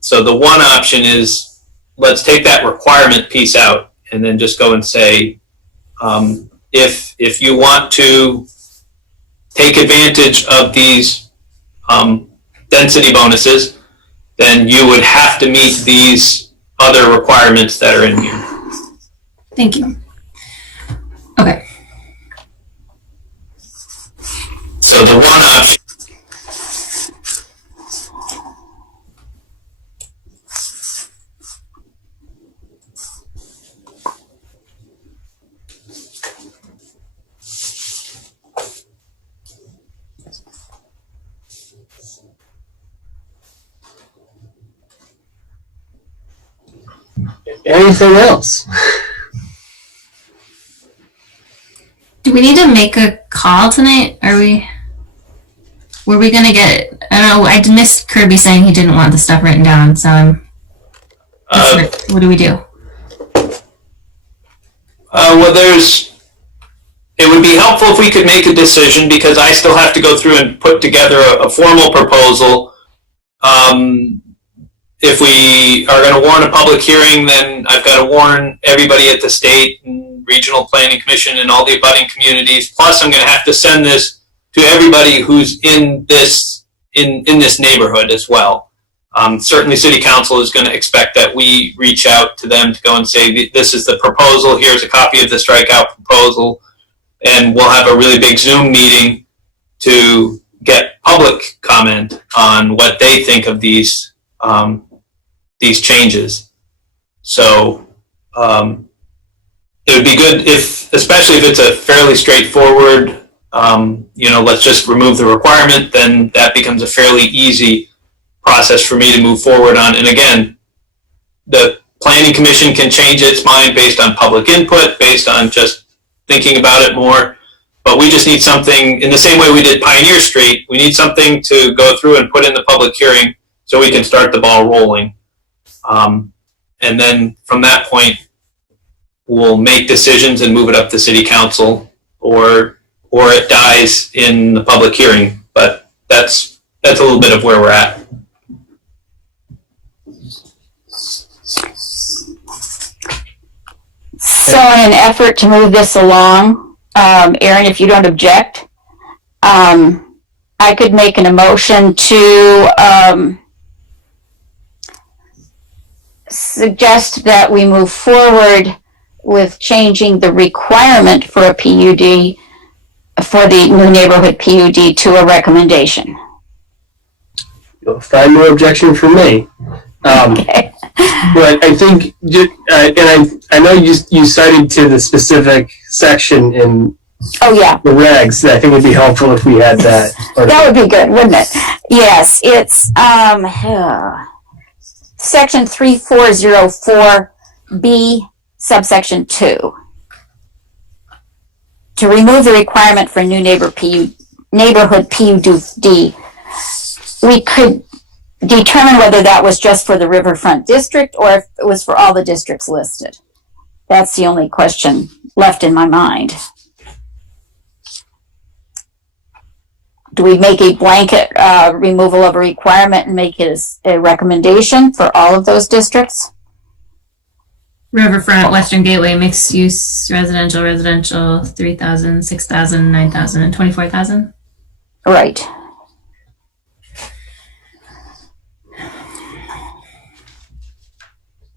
So the one option is, let's take that requirement piece out and then just go and say, if you want to take advantage of these density bonuses, then you would have to meet these other requirements that are in here. Thank you. Okay. So the one option. Anything else? Do we need to make a call tonight? Were we gonna get, I don't know, I missed Kirby saying he didn't want the stuff written down, so what do we do? Well, it would be helpful if we could make a decision, because I still have to go through and put together a formal proposal. If we are going to warn a public hearing, then I've got to warn everybody at the state and regional planning commission and all the abutting communities. Plus, I'm going to have to send this to everybody who's in this neighborhood as well. Certainly, City Council is going to expect that we reach out to them to go and say, this is the proposal. Here's a copy of the strikeout proposal, and we'll have a really big Zoom meeting to get public comment on what they think of these changes. So it would be good if, especially if it's a fairly straightforward, let's just remove the requirement, then that becomes a fairly easy process for me to move forward on. And again, the Planning Commission can change its mind based on public input, based on just thinking about it more. But we just need something, in the same way we did Pioneer Street, we need something to go through and put in the public hearing so we can start the ball rolling. And then from that point, we'll make decisions and move it up to City Council, or it dies in the public hearing. But that's a little bit of where we're at. So in an effort to move this along, Aaron, if you don't object, I could make an emotion to suggest that we move forward with changing the requirement for a PUD, for the new neighborhood PUD, to a recommendation. You'll find no objection from me. Okay. But I think, and I know you cited to the specific section in the regs. I think it would be helpful if we had that. That would be good, wouldn't it? Yes, it's section 3404B, subsection 2. To remove the requirement for new neighborhood PUD, we could determine whether that was just for the riverfront district or if it was for all the districts listed. That's the only question left in my mind. Do we make a blanket removal of a requirement and make it a recommendation for all of those districts? Riverfront, Western Gateway, mixed use, residential, 3,000, 6,000, 9,000, and 24,000? Right.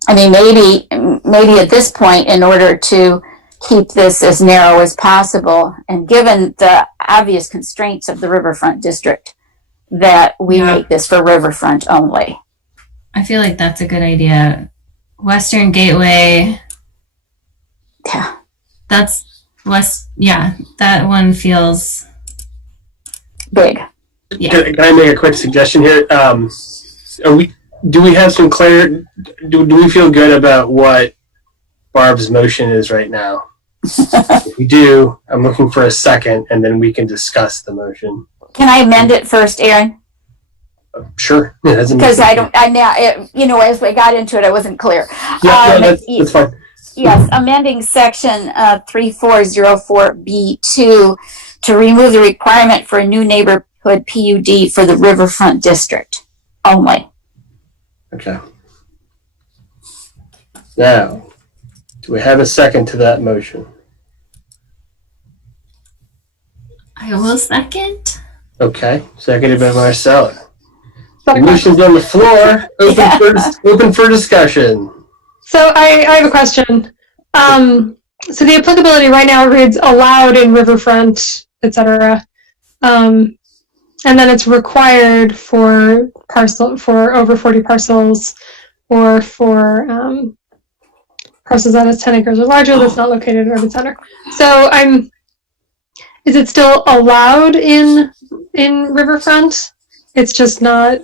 I mean, maybe at this point, in order to keep this as narrow as possible, and given the obvious constraints of the riverfront district, that we make this for riverfront only. I feel like that's a good idea. Western Gateway. Yeah. That one feels big. Yeah. Can I make a quick suggestion here? Do we have some clarity? Do we feel good about what Barb's motion is right now? If we do, I'm looking for a second, and then we can discuss the motion. Can I amend it first, Aaron? Sure. Because as I got into it, I wasn't clear. That's fine. Yes, amending section 3404B2 to remove the requirement for a new neighborhood PUD for the riverfront district only. Okay. Now, do we have a second to that motion? I will second. Okay, seconded by Marcella. The Second. motion's on the floor, open for discussion. So I have a question. So the applicability right now reads allowed in riverfront, etc. And then it's required for over 40 parcels or for parcels that is 10 acres or larger that's not located in urban center. So is it still allowed in riverfront? It's just not,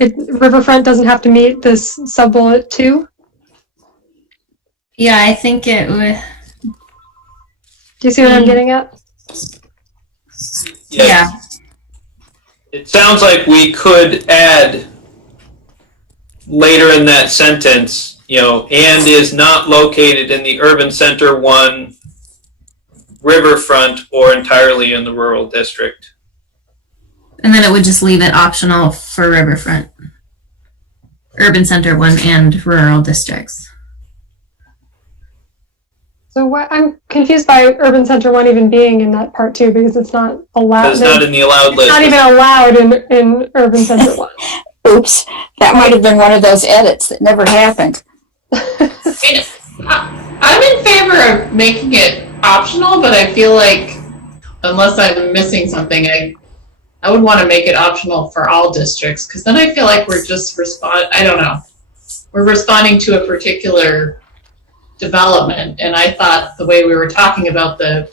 riverfront doesn't have to meet this sub-bullet 2? Yeah, I think it would. Do you see what I'm getting at? Yeah. It sounds like we could add later in that sentence, and is not located in the urban center 1, riverfront, or entirely in the rural district. And then it would just leave it optional for riverfront, urban center 1, and rural districts. So I'm confused by urban center 1 even being in that part 2 because it's not allowed. It's not in the allowed It's list. not even allowed in urban center 1. Oops, that might have been one of those edits that never happened. I'm in favor of making it optional, but I feel like unless I'm missing something, I would want to make it optional for all districts, because then I feel like we're just I don't know. We're responding to a particular development, and I thought the way we were talking about the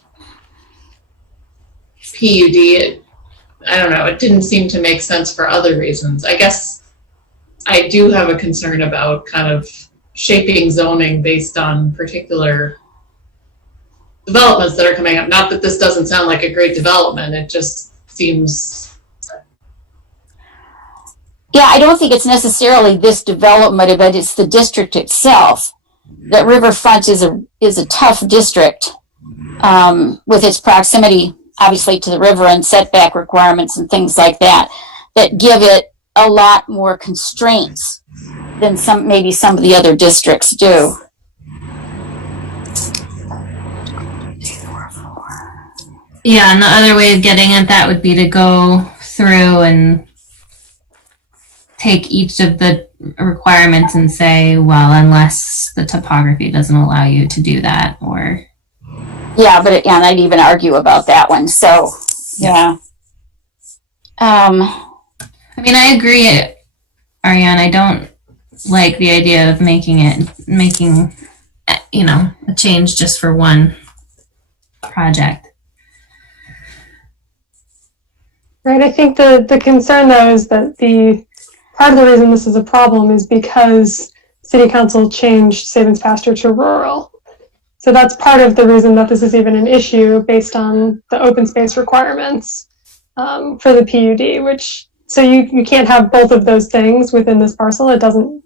PUD, I don't know, it didn't seem to make sense for other reasons. I guess I do have a concern about kind of shaping zoning based on particular developments that are coming up. Not that this doesn't sound like a great development, it just seems... Yeah, I don't think it's necessarily this development, but it's the district itself. That riverfront is a tough district with its proximity, obviously, to the river and setback requirements and things like that give it a lot more constraints than maybe some of the other districts do. Yeah, and the other way of getting at that would be to go through and take each of the requirements and say, well, unless the topography doesn't allow you to do that, or... Yeah, and I'd even argue about that one, so, yeah. I mean, I agree, Ariane, I don't like the idea of making a change just for one project. Right, I think the concern though is that part of the reason this is a problem is because City Council changed Sabins Pasture to rural. So that's part of the reason that this is even an issue based on the open space requirements for the PUD, so you can't have both of those things within this parcel. It doesn't,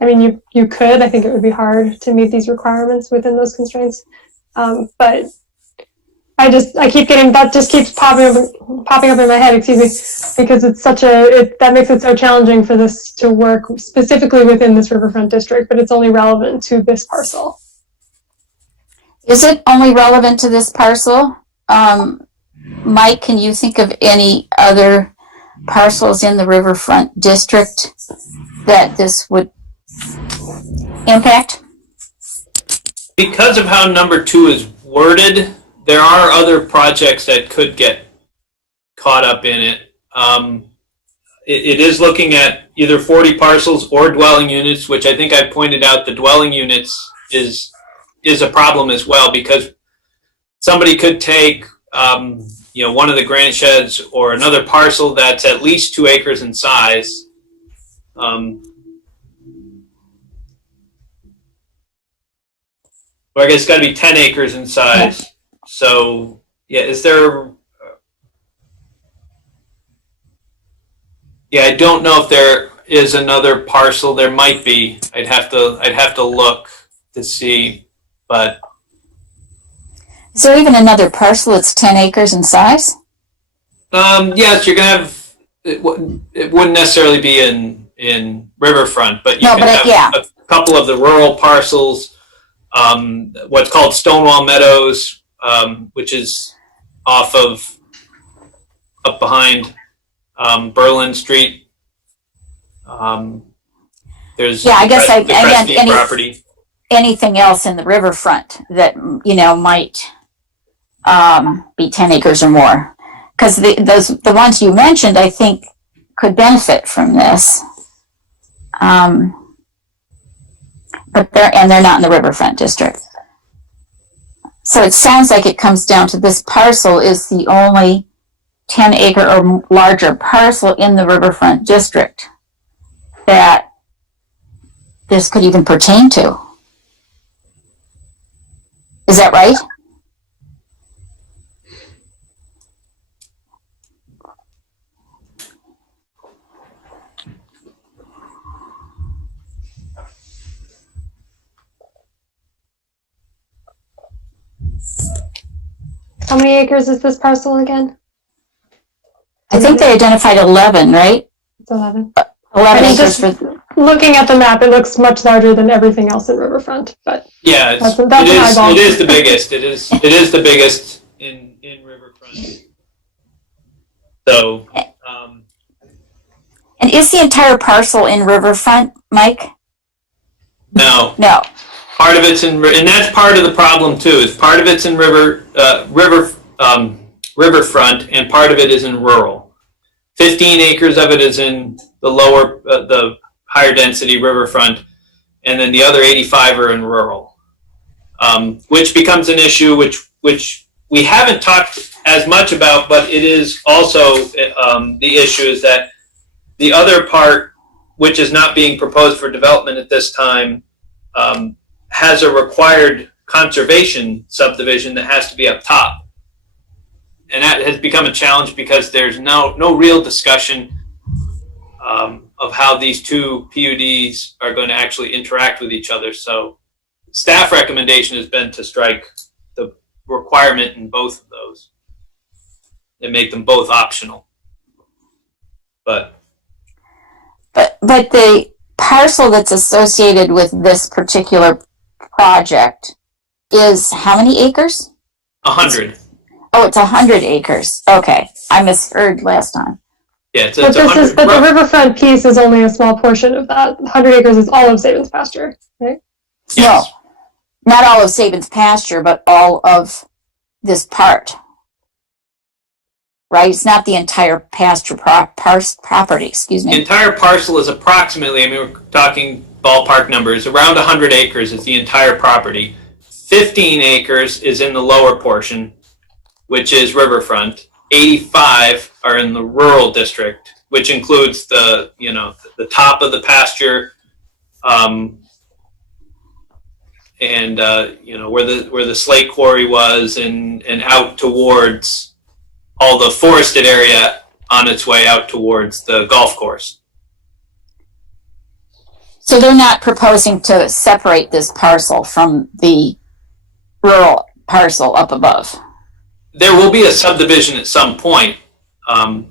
I mean, you could, I think it would be hard to meet these requirements within those constraints. But I keep getting, that just keeps popping up in my head, excuse me, because it's that makes it so challenging for this to work specifically within this riverfront district, but it's only relevant to this parcel. Is it only relevant to this parcel? Mike, can you think of any other parcels in the riverfront district that this would impact? Because of how number 2 is worded, there are other projects that could get caught up in it. It is looking at either 40 parcels or dwelling units, which I think I pointed out the dwelling units is a problem as well, because somebody could take one of the granite sheds or another parcel that's at least 2 acres in size. Or I guess it's got to be 10 acres in size. So, yeah, is there... Yeah, I don't know if there is another parcel. There might be. I'd have to look to see, but... Is there even another parcel that's 10 acres in size? Yes, you're gonna have. It wouldn't necessarily be in in riverfront, but you No, can but have yeah. a couple of the rural parcels, what's called Stonewall Meadows, which is off of up behind Berlin Street. There's Yeah, I guess the Crestview meant property. anything else in the riverfront that, you know, might be 10 acres or more. Because the ones you mentioned, I think, could benefit from this. But they're not in the riverfront district. So it sounds like it comes down to this parcel is the only 10 acre or larger parcel in the riverfront district that this could even pertain to. Is that right? How many acres is this parcel again? I think they identified 11, right? It's 11. 11 I mean, acres just for. looking at the map, it looks much larger than everything else in Riverfront, but Yeah, that's an eyeball. it is the biggest. It is the biggest in riverfront. So, And is the entire parcel in riverfront, Mike? no. No. Part of it's in, and that's part of the problem too. Is part of it's in riverfront, and part of it is in rural. 15 acres of it is in the lower, the higher density riverfront, and then the other 85 are in rural, which becomes an issue which we haven't talked as much about, but it is also the issue is that the other part, which is not being proposed for development at this time, has a required conservation subdivision that has to be up top. And that has become a challenge because there's no real discussion of how these two PUDs are going to actually interact with each other. So staff recommendation has been to strike the requirement in both of those and make them both optional. But the parcel that's associated with this particular project is how many acres? 100. Oh, it's 100 acres. Okay, I misheard last time. Yeah, it's But 100. the riverfront piece is only a small portion of that. 100 acres is all of Sabins pasture, right? Yes. No, not all of Sabins pasture, but all of this part. Right? It's not the entire pasture property, excuse The me. entire parcel is approximately, I mean, we're talking ballpark numbers, around 100 acres is the entire property. 15 acres is in the lower portion, which is riverfront. 85 are in the rural district, which includes the, you know, the top of the pasture, and you know, where the slate quarry was, and out towards all the forested area on its way out towards the golf course. So they're not proposing to separate this parcel from the rural parcel up above. There will be a subdivision at some point. I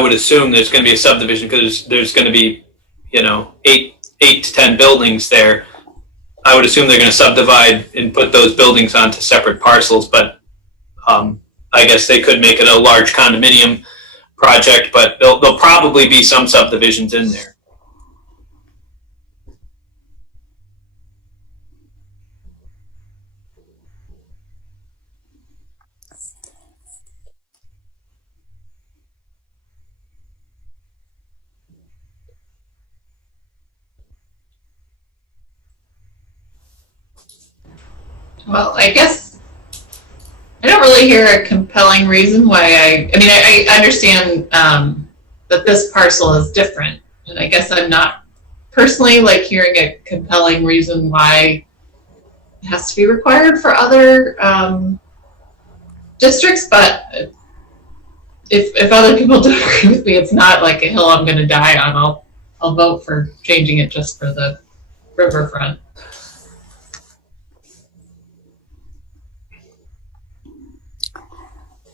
would assume there's going to be a subdivision because there's going to be, you know, 8 to 10 buildings there. I would assume they're going to subdivide and put those buildings onto separate parcels, but I guess they could make it a large condominium project, but there'll probably be some subdivisions in there. Well, I guess I don't really hear a compelling reason why I mean, I understand that this parcel is different, and I guess I'm not personally like hearing a compelling reason why it has to be required for other districts, but if other people don't agree with me, it's not like a hill I'm going to die on. I'll vote for changing it just for the riverfront.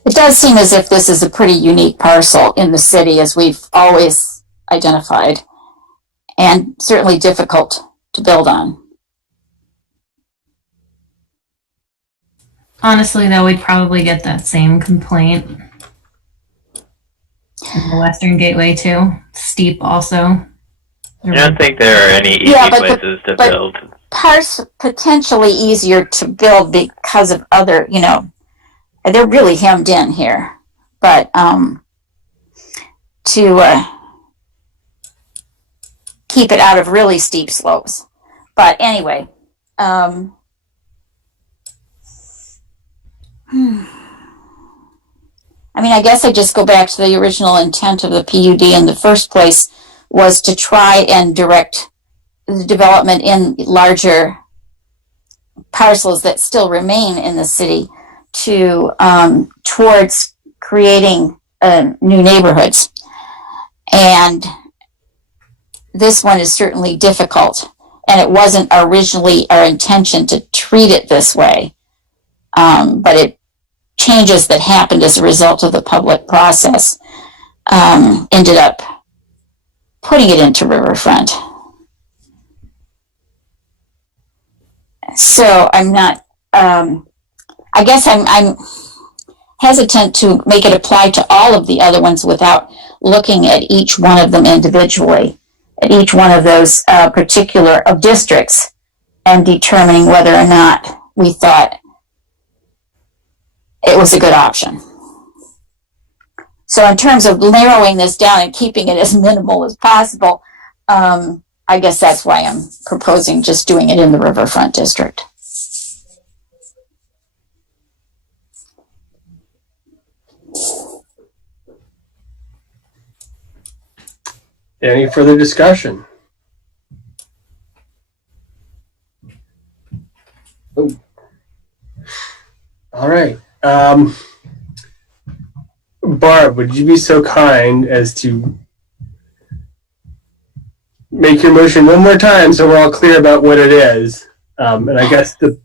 It does seem as if this is a pretty unique parcel in the city, as we've always identified, and certainly difficult to build on. Honestly, though, we'd probably get that same complaint in the Western Gateway too. Steep also. I don't think there are any easy places to build. Parts potentially easier to build because of other, you know, they're really hemmed in here. But to keep it out of really steep slopes. But anyway, I mean, I guess I just go back to the original intent of the PUD in the first place, was to try and direct the development in larger parcels that still remain in the city to towards creating new neighborhoods. And this one is certainly difficult, and it wasn't originally our intention to treat it this way, but it changes that happened as a result of the public process ended up putting it into riverfront. So I'm not, I guess I'm hesitant to make it apply to all of the other ones without looking at each one of them individually, at each one of those particular districts, and determining whether or not we thought it was a good option. So in terms of narrowing this down and keeping it as minimal as possible, I guess that's why I'm proposing just doing it in the riverfront district. Any further discussion? Oh. All right. Barb, would you be so kind as to make your motion one more time so we're all clear about what it is? And I guess the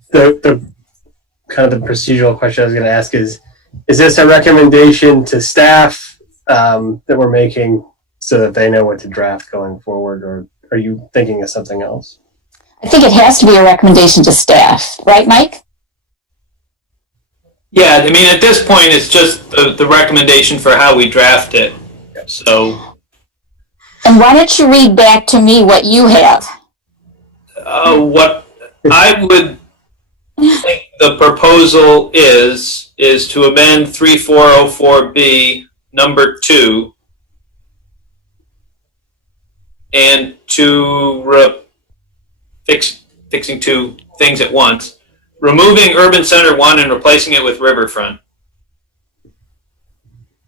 kind of the procedural question I was going to ask is this a recommendation to staff that we're making so that they know what to draft going forward, or are you thinking of something else? I think it has to be a recommendation to staff, right, Mike? Yeah, I mean, at this point, it's just the recommendation for how we draft it. So. And why don't you read back to me what you have? What I would think the proposal is to amend 3404B number 2 and to fixing two things at once. Removing Urban Center 1 and replacing it with Riverfront.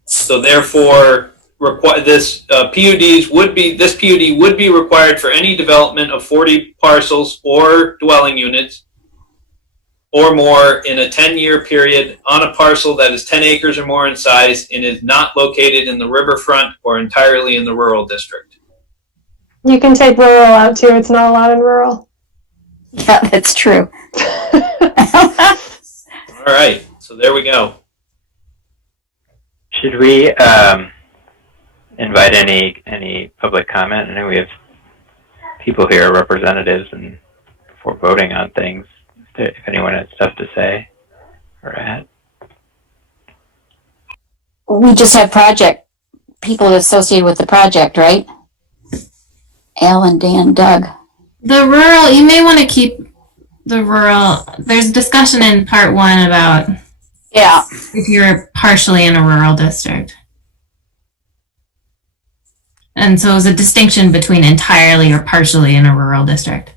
So therefore, this PUD would be required for any development of 40 parcels or dwelling units or more in a 10-year period on a parcel that is 10 acres or more in size and is not located in the riverfront or entirely in the rural district. You can take rural out too. It's not allowed in rural. Yeah, that's true. All right, so there we go. Should we invite any public comment? I know we have people here, representatives, and before voting on things, if anyone has stuff to say or add. We just have people associated with the project, right? Alan, Dan, Doug. The rural, you may want to keep the rural. There's discussion in part 1 about if you're partially in a rural district. And so there's a distinction between entirely or partially in a rural district.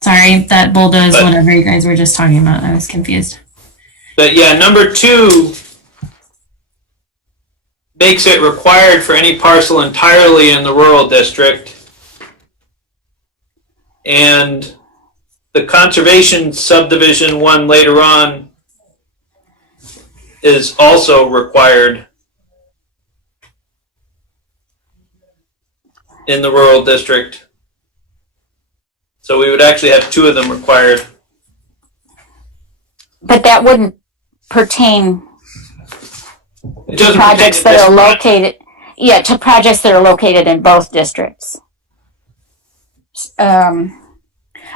Sorry, that bulldozed whatever you guys were just talking about. I was confused. But yeah, number 2 makes it required for any parcel entirely in the rural district. And the conservation subdivision 1 later on is also required in the rural district. So we would actually have 2 of them required. But that wouldn't pertain It doesn't projects pertain to that are this located, yeah, to projects that are located in both districts. All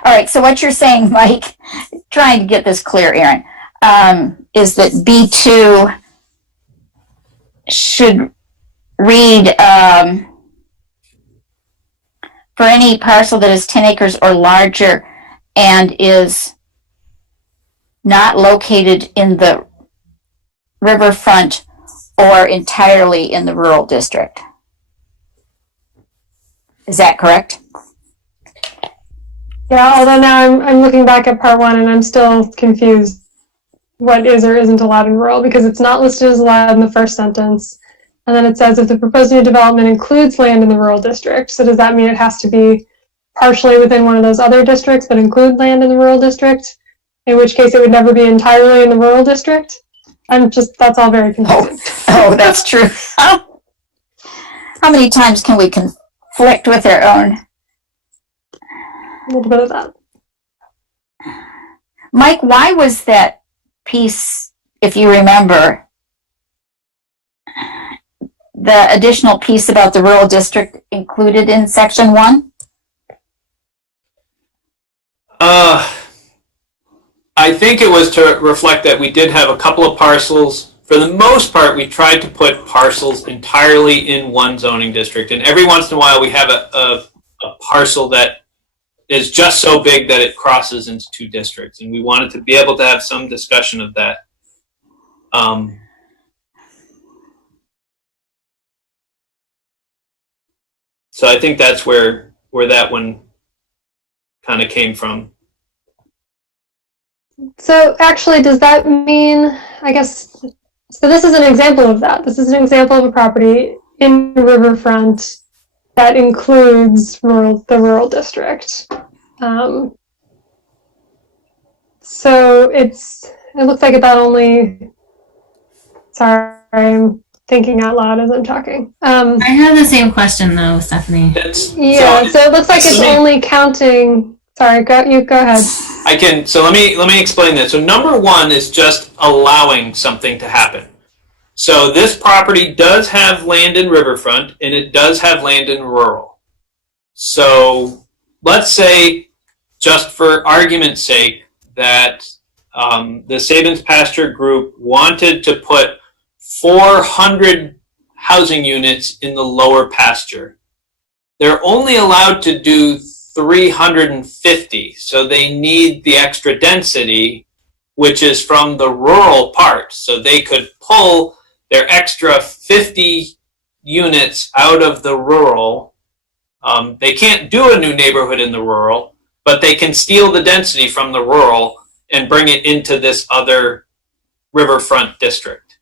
right, so what you're saying, Mike, trying to get this clear, Aaron, is that B2 should read, for any parcel that is 10 acres or larger and is not located in the riverfront or entirely in the rural district. Is that correct? Yeah, although now I'm looking back at part one and I'm still confused what is or isn't allowed in rural, because it's not listed as allowed in the first sentence. And then it says if the proposed new development includes land in the rural district. So does that mean it has to be partially within one of those other districts but include land in the rural district? In which case it would never be entirely in the rural district? That's all very confusing. Oh, that's true. How many times can we conflict with our own? A little bit of that. Mike, why was that piece, if you remember, the additional piece about the rural district included in section 1? I think it was to reflect that we did have a couple of parcels. For the most part, we tried to put parcels entirely in one zoning district. And every once in a while, we have a parcel that is just so big that it crosses into two districts. And we wanted to be able to have some discussion of that. So I think that's where that one kind of came from. So actually, does that mean, I guess, so this is an example of that. This is an example of a property in the riverfront that includes the rural district. So it looks like that only, sorry, I'm thinking out loud as I'm talking. I have the same question though, Stephanie. So it looks like it's only counting. Sorry, go ahead. So let me explain that. So number one is just allowing something to happen. So this property does have land in riverfront and it does have land in rural. So let's say, just for argument's sake, that the Sabins Pasture Group wanted to put 400 housing units in the lower pasture. They're only allowed to do 350, so they need the extra density, which is from the rural part. So they could pull their extra 50 units out of the rural. They can't do a new neighborhood in the rural, but they can steal the density from the rural and bring it into this other riverfront district.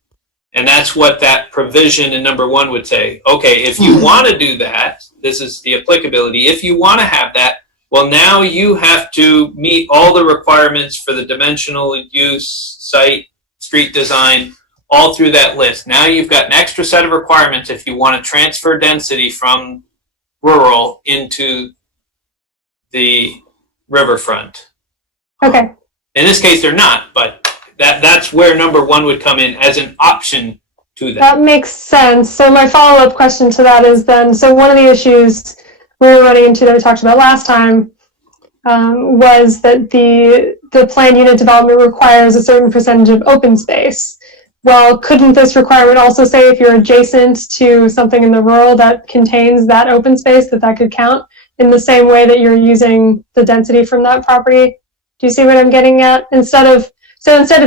And that's what that provision in number one would say. Okay, if you want to do that, this is the applicability. If you want to have that, well, now you have to meet all the requirements for the dimensional use, site, street design, all through that list. Now you've got an extra set of requirements if you want to transfer density from rural into the riverfront. Okay. In this case, they're not, but that's where number one would come in as an option to that. That makes sense. So my follow-up question to that is then, so one of the issues we were running into that we talked about last time was that the planned unit development requires a certain percentage of open space. Well, couldn't this requirement also say if you're adjacent to something in the rural that contains that open space, that could count in the same way that you're using the density from that property? Do you see what I'm getting at? Instead of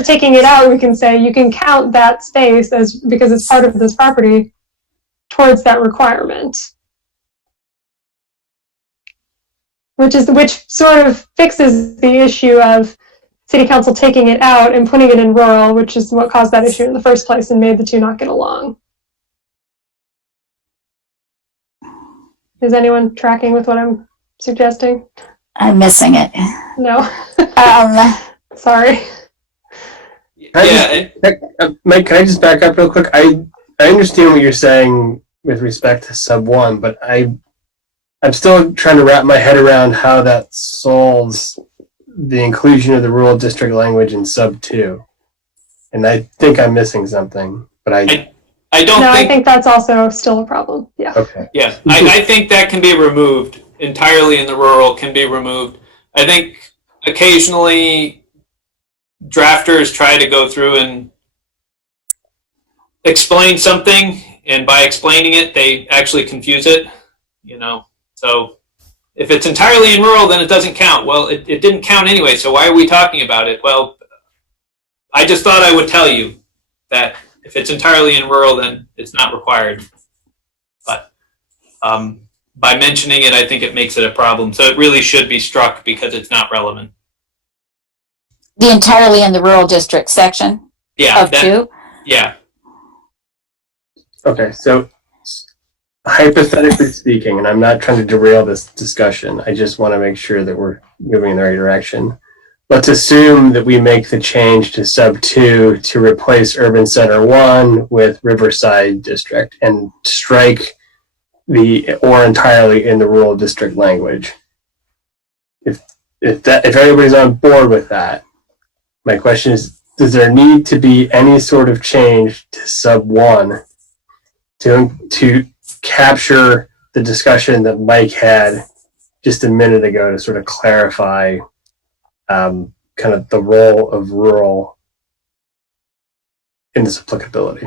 taking it out, we can say you can count that space because it's part of this property towards that requirement. Which sort of fixes the issue of City Council taking it out and putting it in rural, which is what caused that issue in the first place and made the two not get along. Is anyone tracking with what I'm suggesting? I'm missing it. No. Sorry. Mike, can I just back up real quick? I understand what you're saying with respect to sub 1, but I'm still trying to wrap my head around how that solves the inclusion of the rural district language in sub 2. And I think I'm missing something, but I don't No, I think, think that's also still a problem. Yeah. Okay. yeah, I think that can be removed entirely in the rural, can be removed. I think occasionally drafters try to go through and explain something, and by explaining it, they actually confuse it, you know. So if it's entirely in rural, then it doesn't count. Well, it didn't count anyway, so why are we talking about it? Well, I just thought I would tell you that if it's entirely in rural, then it's not required. But by mentioning it, I think it makes it a problem. So it really should be struck because it's not relevant. The entirely in the rural district section Yeah. of 2? Yeah. Okay, so hypothetically speaking, and I'm not trying to derail this discussion, I just want to make sure that we're moving in the right direction. Let's assume that we make the change to sub 2 to replace Urban Center 1 with Riverside District and strike the or entirely in the rural district language. If everybody's on board with that, my question is, does there need to be any sort of change to sub 1 to capture the discussion that Mike had just a minute ago to sort of clarify kind of the role of rural in this applicability?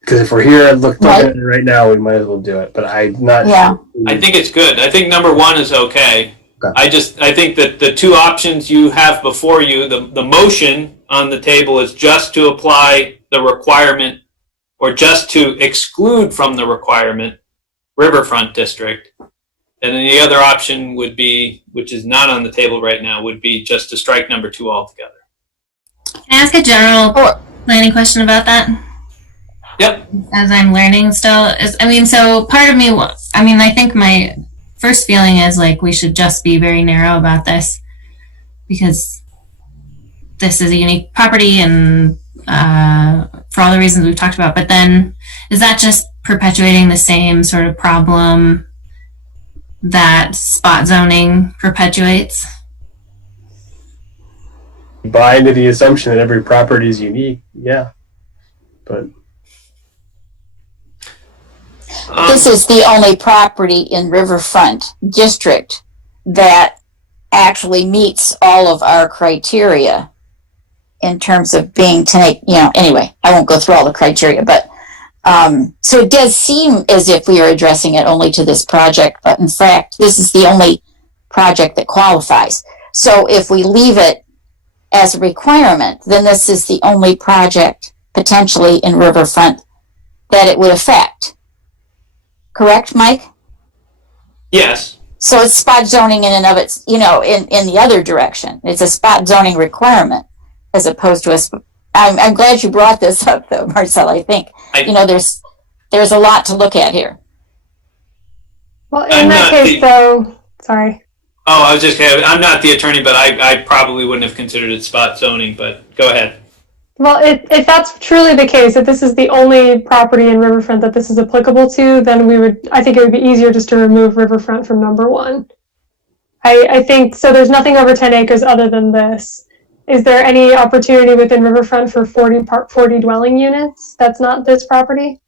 Because if we're here looking at it right now, we might as well do it. But I'm not sure. I think it's good. I think number 1 is okay. Okay. I think that the 2 options you have before you, the motion on the table is just to apply the requirement or just to exclude from the requirement riverfront district. And then the other option would be, which is not on the table right now, would be just to strike number 2 altogether. Can I ask a general planning question about that? Yep. As I'm learning still, so part of me, I think my first feeling is like we should just be very narrow about this because this is a unique property and for all the reasons we've talked about. But then is that just perpetuating the same sort of problem that spot zoning perpetuates? Buy into the assumption that every property is unique, yeah. But This is the only property in Riverfront District that actually meets all of our criteria in terms of being anyway, I won't go through all the criteria, but so it does seem as if we are addressing it only to this project, but in fact, this is the only project that qualifies. So if we leave it as a requirement, then this is the only project potentially in Riverfront that it would affect. Correct, Mike? Yes. So it's spot zoning in and of its, in the other direction. It's a spot zoning requirement as opposed to I'm glad you brought this up though, Marcel. I think, there's a lot to look at here. Well, in that case, though, sorry. Oh, I was just kidding. I'm not the attorney, but I probably wouldn't have considered it spot zoning, but go ahead. Well, if that's truly the case, if this is the only property in Riverfront that this is applicable to, then I think it would be easier just to remove Riverfront from number 1. I think, so there's nothing over 10 acres other than this. Is there any opportunity within Riverfront for 40 dwelling units that's not this property?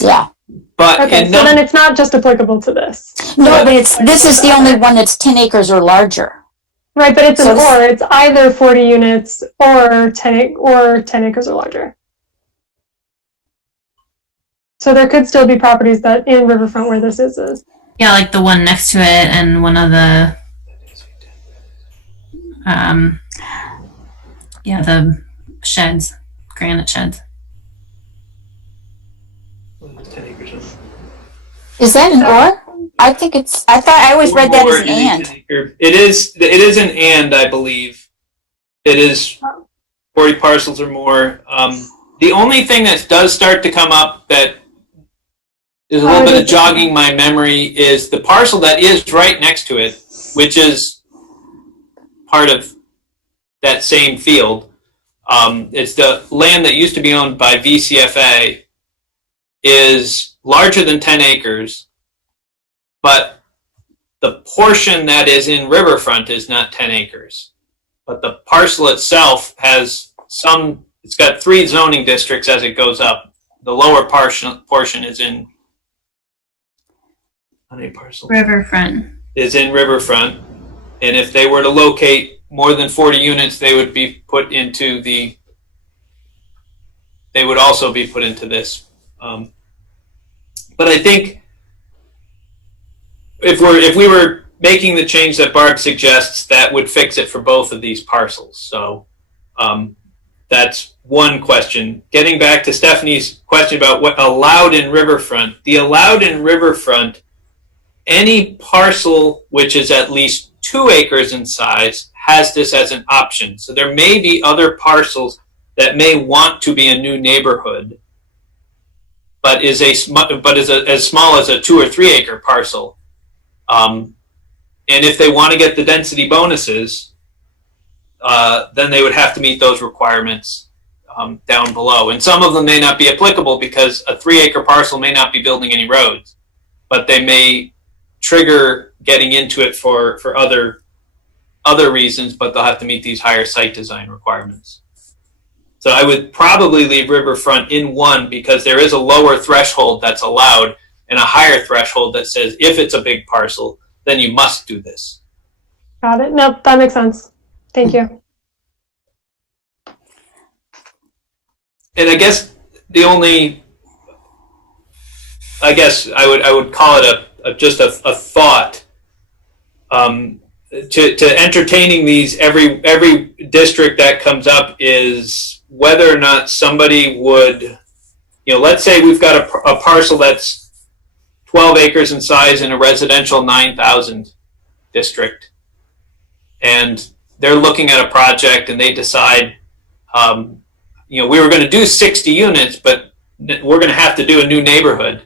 Yeah. But okay, so then it's not just applicable to this. No, but this is the only one that's 10 acres or larger. Right, but it's it's either 40 units or 10 acres or larger. So there could still be properties that in Riverfront where this is. Yeah, like the one next to it and one of the the sheds, granite sheds. Is that an or? I thought I always read that as an and. It is an and, I believe. It is 40 parcels or more. The only thing that does start to come up that is a little bit of jogging my memory is the parcel that is right next to it, which is part of that same field. It's the land that used to be owned by VCFA, is larger than 10 acres, but the portion that is in Riverfront is not 10 acres. But the parcel itself has it's got 3 zoning districts as it goes up. The lower portion is in, how many parcels? Riverfront. Is in Riverfront. And if they were to locate more than 40 units, they would be put into the, they would also be put into this. But I think if we were making the change that Barb suggests, that would fix it for both of these parcels. So that's one question. Getting back to Stephanie's question about what allowed in Riverfront, the allowed in Riverfront, any parcel which is at least 2 acres in size has this as an option. So there may be other parcels that may want to be a new neighborhood, but is as small as a 2 or 3 acre parcel. And if they want to get the density bonuses, then they would have to meet those requirements down below. And some of them may not be applicable because a 3 acre parcel may not be building any roads, but they may trigger getting into it for other reasons, but they'll have to meet these higher site design requirements. So I would probably leave Riverfront in 1 because there is a lower threshold that's allowed and a higher threshold that says if it's a big parcel, then you must do this. Got it. Nope, that makes sense. Thank you. And I guess I would call it just a thought. To entertaining these every district that comes up is whether or not somebody would, let's say we've got a parcel that's 12 acres in size in a residential 9,000 district, and they're looking at a project and they decide, we were going to do 60 units, but we're going to have to do a new neighborhood,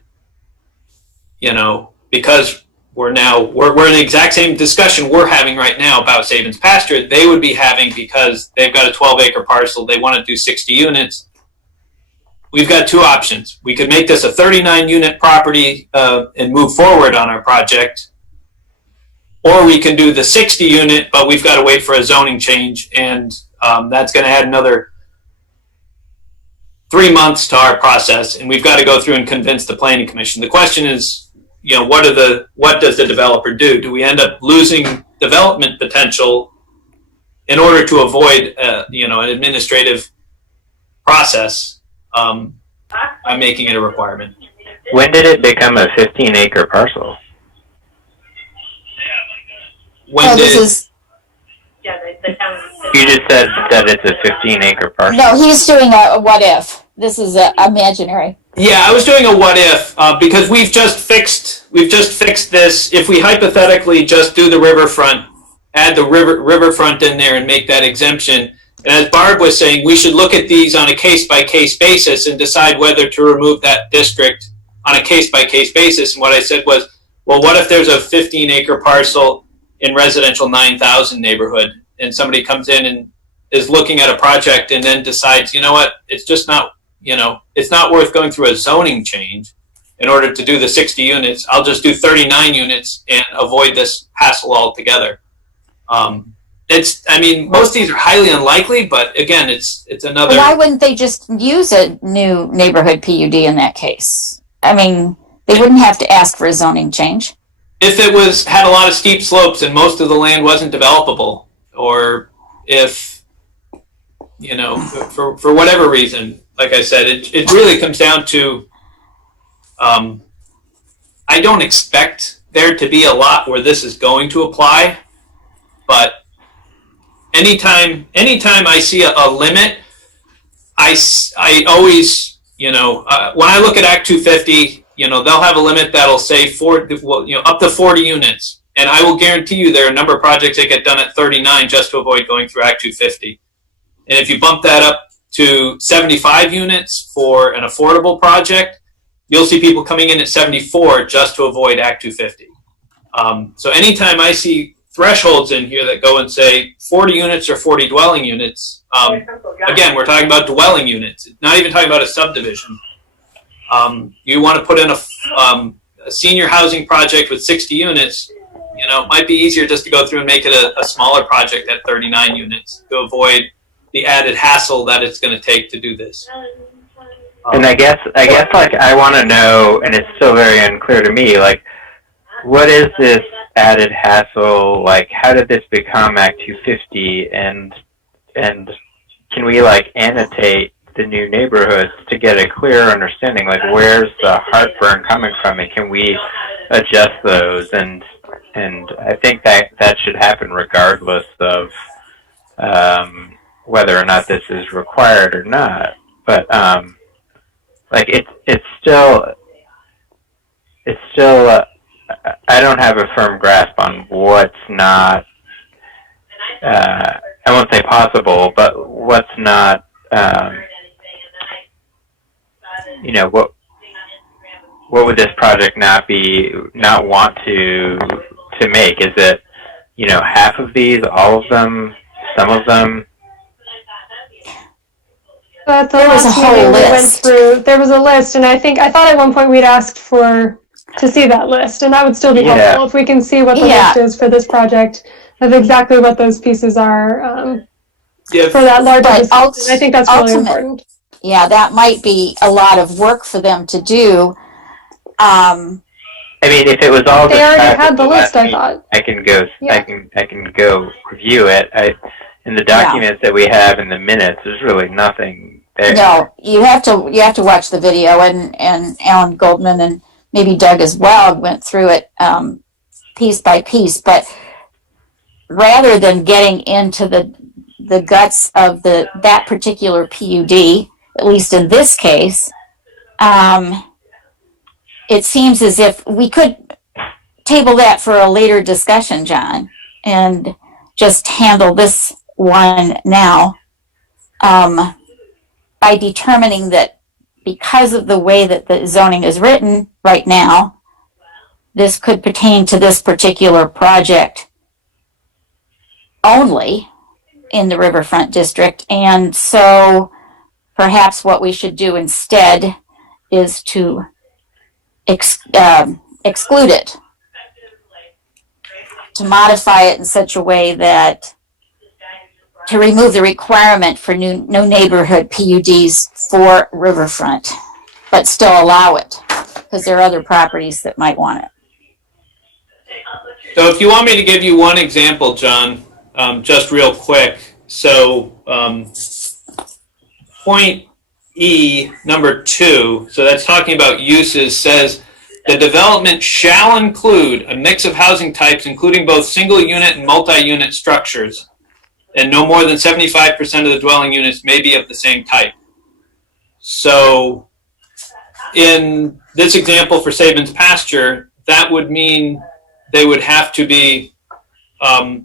because we're in the exact same discussion we're having right now about Sabins Pasture. They would be having because they've got a 12 acre parcel. They want to do 60 units. We've got 2 options. We could make this a 39 unit property and move forward on our project, or we can do the 60 unit, but we've got to wait for a zoning change, and that's going to add another 3 months to our process, and we've got to go through and convince the planning commission. The question is, what does the developer do? Do we end up losing development potential in order to avoid an administrative process by making it a requirement? When did it become a 15-acre parcel? When did you just said that it's a 15-acre parcel? No, he's doing a what if. This is imaginary. Yeah, I was doing a what if because we've just fixed this. If we hypothetically just do the riverfront, add the riverfront in there and make that exemption. And as Barb was saying, we should look at these on a case-by-case basis and decide whether to remove that district on a case-by-case basis. And what I said was, well, what if there's a 15-acre parcel in residential 9,000 neighborhood, and somebody comes in and is looking at a project and then decides, it's just not, it's not worth going through a zoning change in order to do the 60 units. I'll just do 39 units and avoid this hassle altogether. Most of these are highly unlikely, but again, it's another. Why wouldn't they just use a new neighborhood PUD in that case? They wouldn't have to ask for a zoning change. If it had a lot of steep slopes and most of the land wasn't developable, or if, for whatever reason, like I said, it really comes down to, I don't expect there to be a lot where this is going to apply, but anytime I see a limit, I always, when I look at Act 250, they'll have a limit that'll say up to 40 units. And I will guarantee you there are a number of projects that get done at 39 just to avoid going through Act 250. And if you bump that up to 75 units for an affordable project, you'll see people coming in at 74 just to avoid Act 250. So anytime I see thresholds in here that go and say 40 units or 40 dwelling units, again, we're talking about dwelling units, not even talking about a subdivision. You want to put in a senior housing project with 60 units, it might be easier just to go through and make it a smaller project at 39 units to avoid the added hassle that it's going to take to do this. And I guess like I want to know, and it's still very unclear to me, like what is this added hassle? Like how did this become Act 250? And can we like annotate the new neighborhoods to get a clear understanding? Like where's the heartburn coming from, and can we adjust those? And I think that should happen regardless of whether or not this is required or not. But like it's still I don't have a firm grasp on what's not I won't say possible, but what's not you know, what would this project not want to make? Is it, you know, half of these, all of them, some of them? So at the There was last a whole meeting we went list. through, there was a list, and I thought at one point we'd asked to see that list, and that would still be Yeah. helpful if we can see what the Yeah. list is for this project, of exactly what those pieces are Yeah, for that larger But decision. I think that's really ultimate- important. Yeah, that might be a lot of work for them to do. I mean, if it was all They already described had at the list, last I meeting, thought. I can go. Yeah. I can go review it. In the documents that we have in the minutes, there's really nothing there. No, you have to watch the video, and Alan Goldman and maybe Doug as well went through it piece by piece. But rather than getting into the guts of that particular PUD, at least in this case, it seems as if we could table that for a later discussion, John, and just handle this one now by determining that because of the way that the zoning is written right now, this could pertain to this particular project only in the Riverfront District. And so perhaps what we should do instead is to exclude it, to modify it in such a way that to remove the requirement for no neighborhood PUDs for Riverfront, but still allow it, because there are other properties that might want it. So if you want me to give you one example, John, just real quick. So point E, number 2, so that's talking about uses, says the development shall include a mix of housing types, including both single unit and multi-unit structures, and no more than 75% of the dwelling units may be of the same type. So in this example for Sabin's Pasture, that would mean they would have to be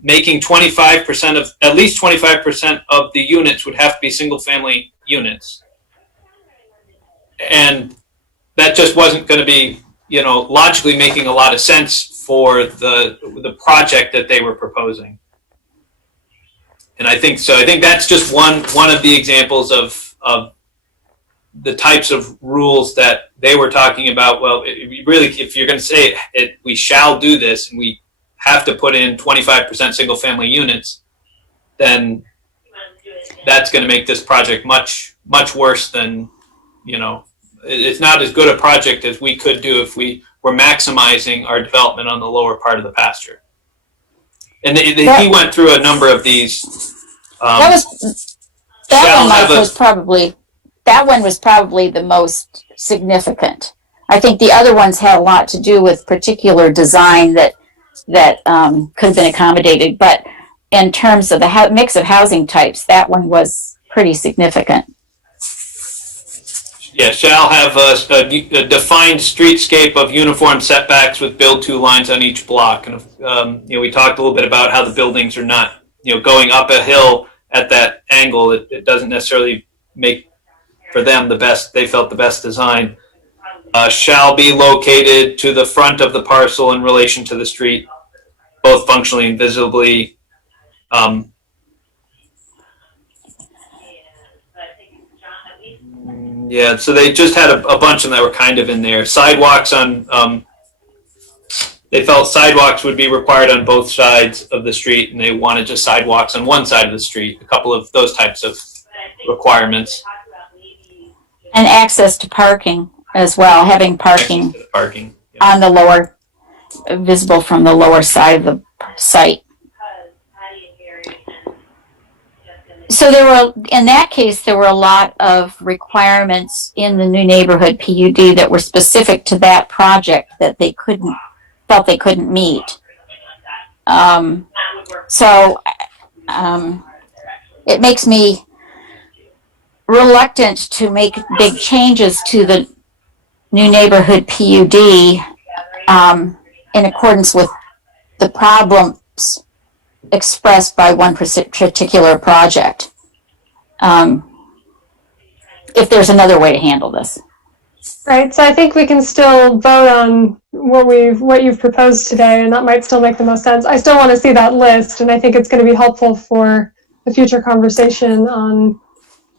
making 25% of, at least 25% of the units would have to be single family units. And that just wasn't going to be, you know, logically making a lot of sense for the project that they were proposing. And I think that's just one of the examples of the types of rules that they were talking about. Well, really, if you're going to say we shall do this, and we have to put in 25% single family units, then that's going to make this project much worse than, you know, it's not as good a project as we could do if we were maximizing our development on the lower part of the pasture. And he went through a number of these. That one was probably the most significant. I think the other ones had a lot to do with particular design that could have been accommodated. But in terms of the mix of housing types, that one was pretty significant. Yeah, shall have a defined streetscape of uniform setbacks with build-to lines on each block. And you know, we talked a little bit about how the buildings are not, you know, going up a hill at that angle. It doesn't necessarily make for them they felt the best design. Shall be located to the front of the parcel in relation to the street, both functionally and visibly. Yeah, so they just had a bunch of them that were kind of in there. Sidewalks on, they felt sidewalks would be required on both sides of the street, and they wanted just sidewalks on one side of the street. A couple of those types of requirements. And access to parking as well, having parking Parking. on the lower, visible from the lower side of the site. So there were, in that case, there were a lot of requirements in the new neighborhood PUD that were specific to that project that they felt they couldn't meet. It makes me reluctant to make big changes to the new neighborhood PUD in accordance with the problems expressed by one particular project. If there's another way to handle this. Right, so I think we can still vote on what you've proposed today, and that might still make the most sense. I still want to see that list, and I think it's going to be helpful for the future conversation on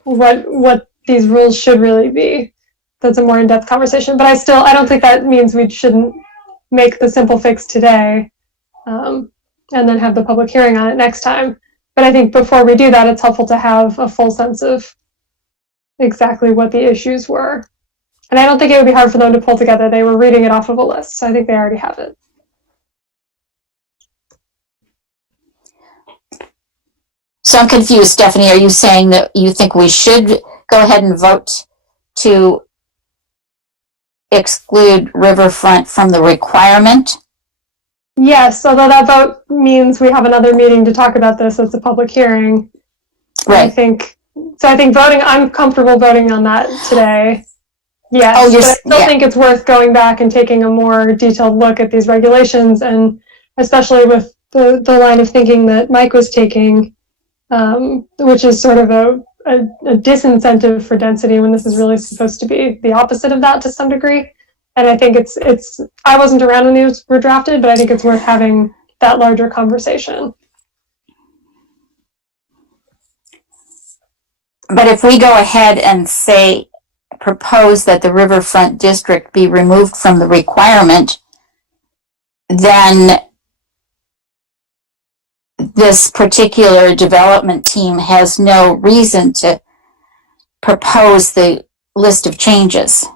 what these rules should really be. That's a more in-depth conversation, but I don't think that means we shouldn't make the simple fix today, and then have the public hearing on it next time. But I think before we do that, it's helpful to have a full sense of exactly what the issues were. And I don't think it would be hard for them to pull together. They were reading it off of a list, so I think they already have it. So I'm confused, Stephanie. Are you saying that you think we should go ahead and vote to exclude riverfront from the requirement? Yes, although that vote means we have another meeting to talk about this. It's a public hearing. Right. I think I'm comfortable voting on that today. Yes, Oh, but I still think it's worth going back and taking a more detailed look at these regulations, and especially with the line of thinking that Mike was taking, which is sort of a disincentive for density when this is really supposed to be the opposite of that to some degree. And I think it's I wasn't around when these were drafted, but I think it's worth having that larger conversation. But if we go ahead and propose that the riverfront district be removed from the requirement, then this particular development team has no reason to propose the list of changes.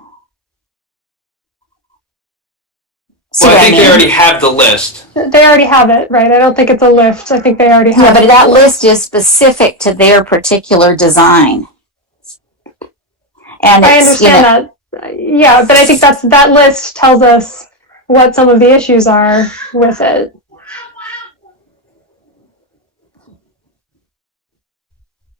Well, I think they already have the list. They already have it, right? I don't think it's a lift. I think they already have it. Yeah, but that list is specific to their particular design. And I understand that. Yeah, but I think that list tells us what some of the issues are with it.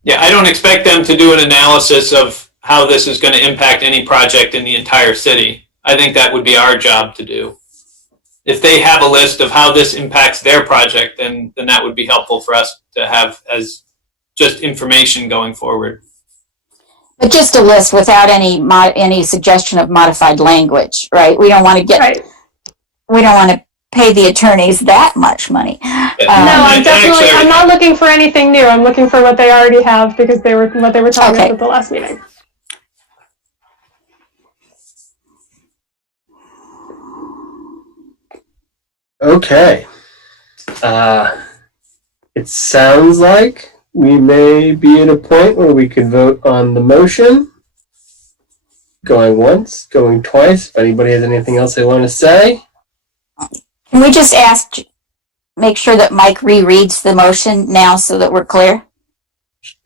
Yeah, I don't expect them to do an analysis of how this is going to impact any project in the entire city. I think that would be our job to do. If they have a list of how this impacts their project, then that would be helpful for us to have as just information going forward. But just a list without any suggestion of modified language, right? We don't want to we don't want to pay the attorneys that much money. No, I'm not looking for anything new. I'm looking for what they already have, because what they were telling us at the last meeting. Okay. It sounds like we may be at a point where we could vote on the motion. Going once, going twice. If anybody has anything else they want to say. Can we just make sure that Mike rereads the motion now so that we're clear?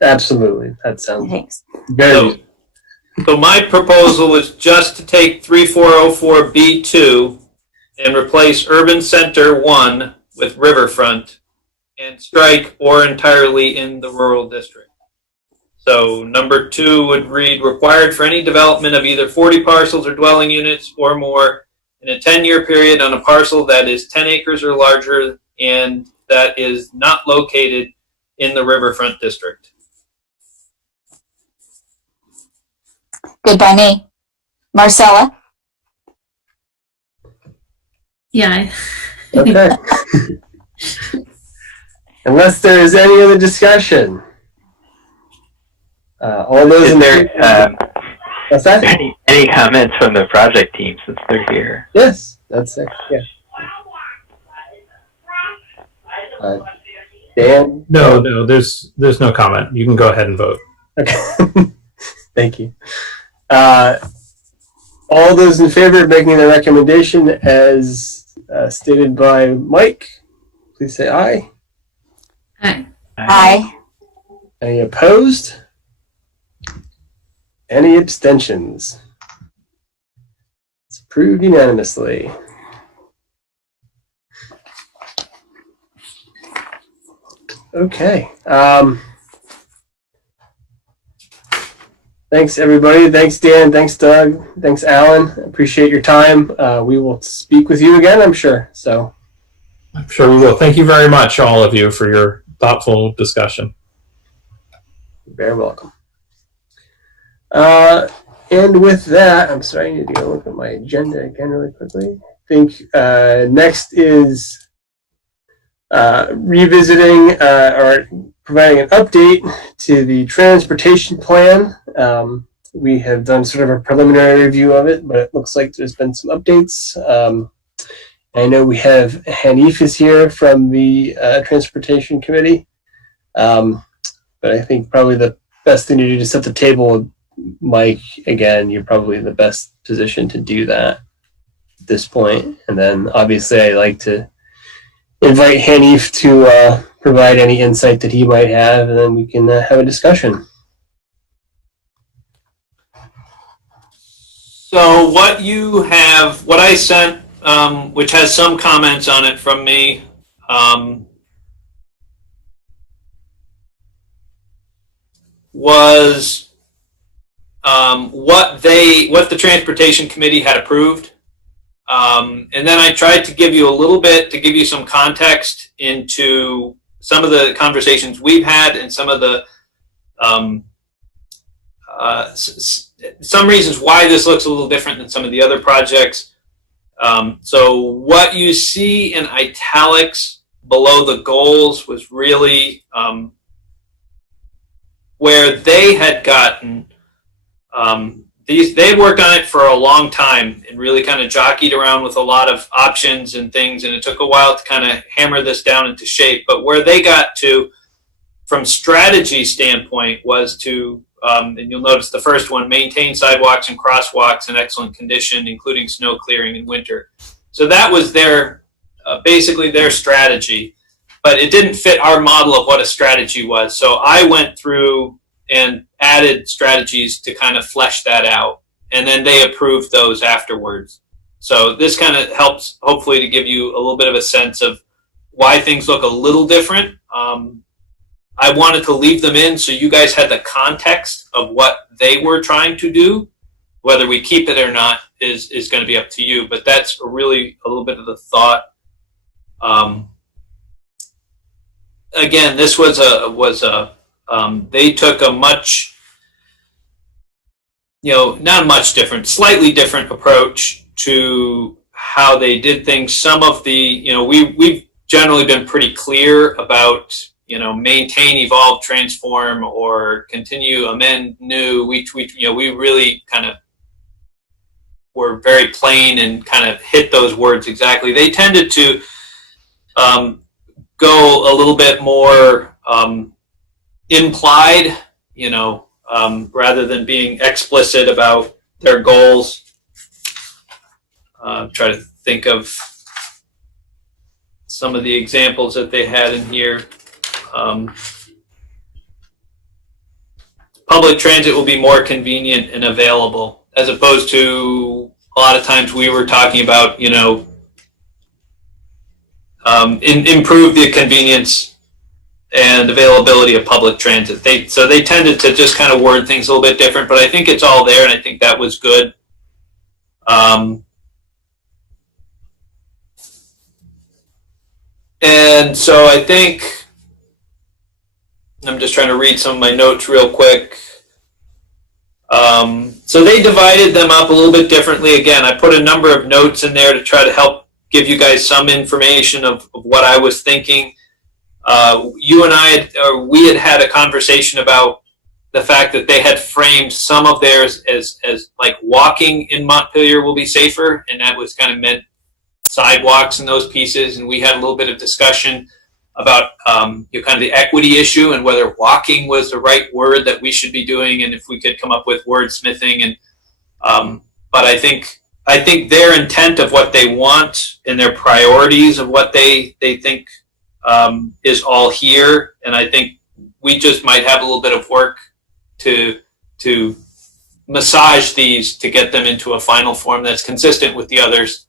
Absolutely. That sounds Thanks. So my proposal is just to take 3404B2 and replace Urban Center 1 with Riverfront and strike or entirely in the rural district. So number 2 would read, required for any development of either 40 parcels or dwelling units or more in a 10-year period on a parcel that is 10 acres or larger and that is not located in the Riverfront district. Good by me. Marcella? Yeah. okay. Unless there is any other discussion. All those Is in there what's that? any comments from the project team since they're here? Yes, that's it. Yeah. Dan? No, there's no comment. You can go ahead and vote. Okay. Thank you. All those in favor of making the recommendation as stated by Mike, please say aye. Aye. Aye. Any opposed? Any abstentions? It's approved unanimously. Okay. Thanks, everybody. Thanks, Dan. Thanks, Doug. Thanks, Alan. Appreciate your time. We will speak with you again, I'm sure. So, I'm sure we will. Thank you very much, all of you, for your thoughtful discussion. you're very welcome. And with that, I'm sorry, I need to go look at my agenda again really quickly. I think next is revisiting or providing an update to the transportation plan. We have done sort of a preliminary review of it, but it looks like there's been some updates. I know we have Hanif is here from the Transportation Committee, but I think probably the best thing to do to set the table, Mike, again, you're probably the best position to do that at this point. And then obviously I like to invite Hanif to provide any insight that he might have, and then we can have a discussion. So what you have, what I sent, which has some comments on it from me, was what the Transportation Committee had approved. And then I tried to give you a little bit, to give you some context into some of the conversations we've had and some of the some reasons why this looks a little different than some of the other projects. So what you see in italics below the goals was really where they had gotten they worked on it for a long time and really kind of jockeyed around with a lot of options and things, and it took a while to kind of hammer this down into shape. But where they got to, from strategy standpoint, was to, and you'll notice the first one, maintain sidewalks and crosswalks in excellent condition, including snow clearing in winter. So that was their, basically their strategy, but it didn't fit our model of what a strategy was. So I went through and added strategies to kind of flesh that out, and then they approved those afterwards. So this kind of helps, hopefully, to give you a little bit of a sense of why things look a little different. I wanted to leave them in so you guys had the context of what they were trying to do. Whether we keep it or not is going to be up to you, but that's really a little bit of the thought. Again, this was they took a much, not much different, slightly different approach to how they did things. Some of the, we've generally been pretty clear about, maintain, evolve, transform, or continue, amend, new. We really kind of were very plain and kind of hit those words exactly. They tended to go a little bit more implied, rather than being explicit about their goals. Try to think of some of the examples that they had in here. Public transit will be more convenient and available, as opposed to a lot of times we were talking about, improve the convenience and availability of public transit. So they tended to just kind of word things a little bit different, but I think it's all there, and I think that was good. And so I think, I'm just trying to read some of my notes real quick. So they divided them up a little bit differently. Again, I put a number of notes in there to try to help give you guys some information of what I was thinking. You and we had a conversation about the fact that they had framed some of theirs as like walking in Montpelier will be safer, and that was kind of meant sidewalks and those pieces, and we had a little bit of discussion. about you know, kind of the equity issue and whether walking was the right word that we should be doing, and if we could come up with wordsmithing. And but I think their intent of what they want and their priorities of what they think is all here, and I think we just might have a little bit of work to massage these to get them into a final form that's consistent with the others.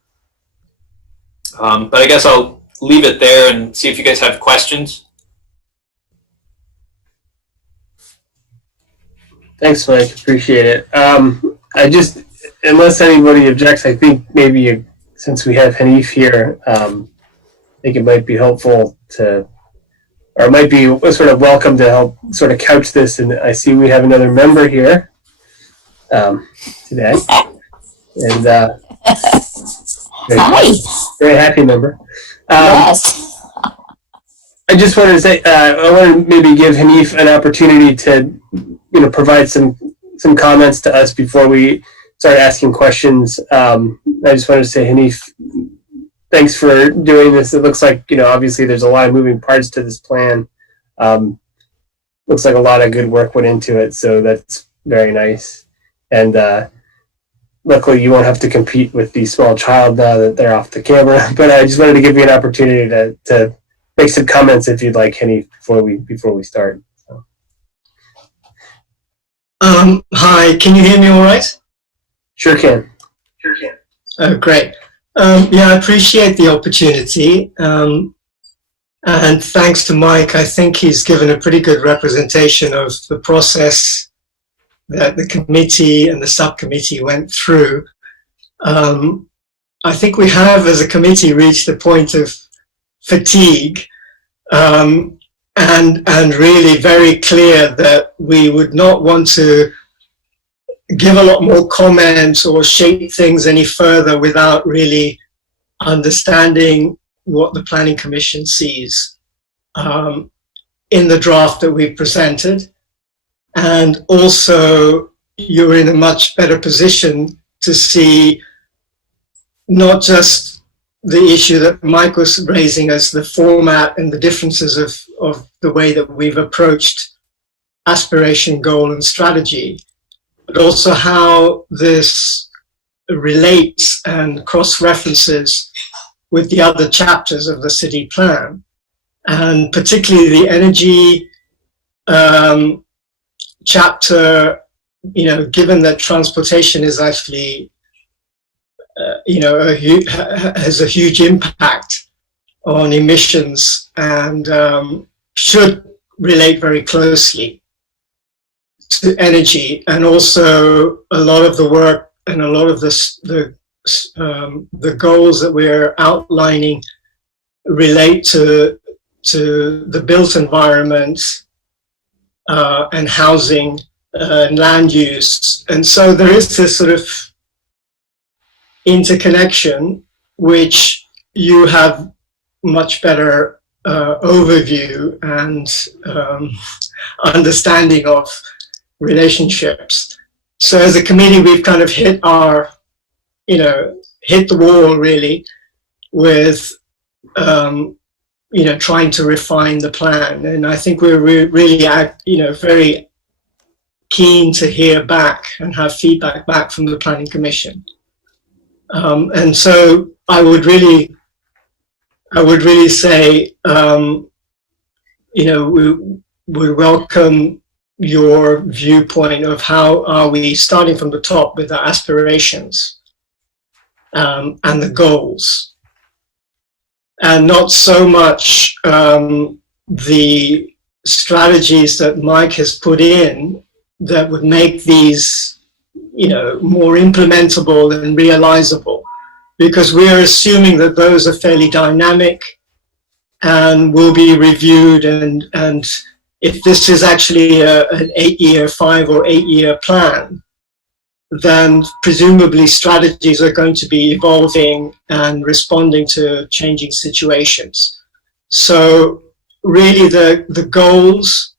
But I guess I'll leave it there and see if you guys have questions. Thanks, Mike. Appreciate it. I just, unless anybody objects, I think maybe since we have Hanif here, I think it might be helpful to, or it might be sort of welcome to help sort of couch this. And I see we have another member here today. And Hi. very happy member. Yes. I just wanted to say, I want to maybe give Hanif an opportunity to, you know, provide some comments to us before we start asking questions. I just wanted to say, Hanif, thanks for doing this. It looks like, you know, obviously there's a lot of moving parts to this plan. Looks like a lot of good work went into it, so that's very nice. And luckily you won't have to compete with the small child now that they're off the camera. But I just wanted to give you an opportunity to make some comments if you'd like, Henny, before we start. So. Hi, can you hear me all right? Sure can. Oh, great. Yeah, I appreciate the opportunity. And thanks to Mike, I think he's given a pretty good representation of the process that the committee and the subcommittee went through. I think we have, as a committee, reached the point of fatigue, and really very clear that we would not want to give a lot more comment or shape things any further without really understanding what the Planning Commission sees in the draft that we presented. And also, you're in a much better position to see not just the issue that Mike was raising as the format and the differences of the way that we've approached aspiration, goal, and strategy, but also how this relates and cross-references with the other chapters of the city plan, and particularly the energy chapter, you know, given that transportation is actually, you know, has a huge impact on emissions and should relate very closely to energy, and also a lot of the work and a lot of the goals that we're outlining relate to the built environment and housing and land use. And so there is this sort of interconnection, which you have much better overview and understanding of relationships. So as a committee, we've kind of hit our, you know, hit the wall really with, you know, trying to refine the plan. And I think we're really, you know, very keen to hear back and have feedback back from the Planning Commission. And so I would really say, you know, we welcome your viewpoint of how are we starting from the top with our aspirations and the goals, and not so much the strategies that Mike has put in that would make these, you know, more implementable and realizable, because we are assuming that those are fairly dynamic and will be reviewed, and if this is actually an 8-year, 5 or 8 year plan, then presumably strategies are going to be evolving and responding to changing situations. So really the goals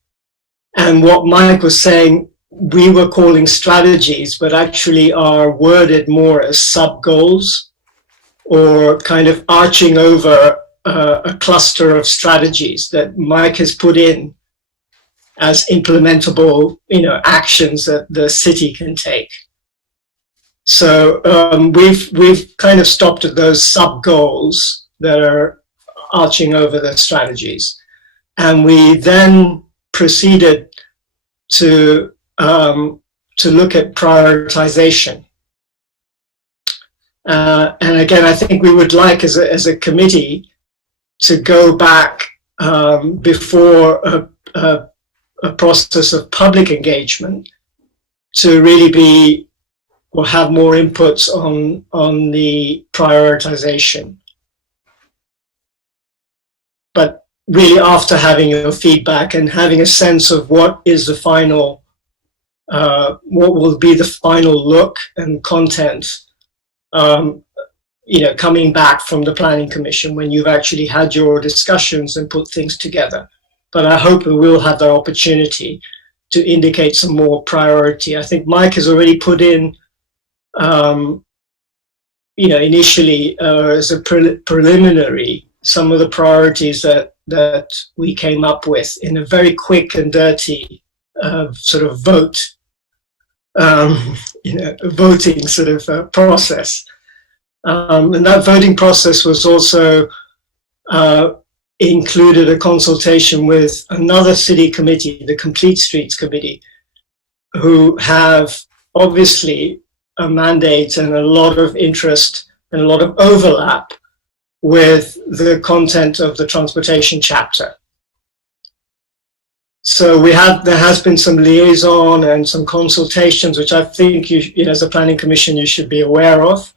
and what Mike was saying, we were calling strategies, but actually are worded more as sub-goals, or kind of arching over a cluster of strategies that Mike has put in as implementable, actions that the city can take. So we've kind of stopped at those sub goals that are arching over the strategies, and we then proceeded to look at prioritization. And again, I think we would like, as a committee, to go back before a process of public engagement to really be or have more inputs on the prioritization. But really, after having your feedback and having a sense of what is the final, what will be the final look and content, coming back from the Planning Commission when you've actually had your discussions and put things together. But I hope we will have the opportunity to indicate some more priority. I think Mike has already put in, initially as a preliminary, some of the priorities that we came up with in a very quick and dirty sort of vote, voting sort of process. And that voting process was also included a consultation with another city committee, the Complete Streets Committee, who have obviously a mandate and a lot of interest and a lot of overlap with the content of the transportation chapter. So there has been some liaison and some consultations, which I think as a planning commission you should be aware of,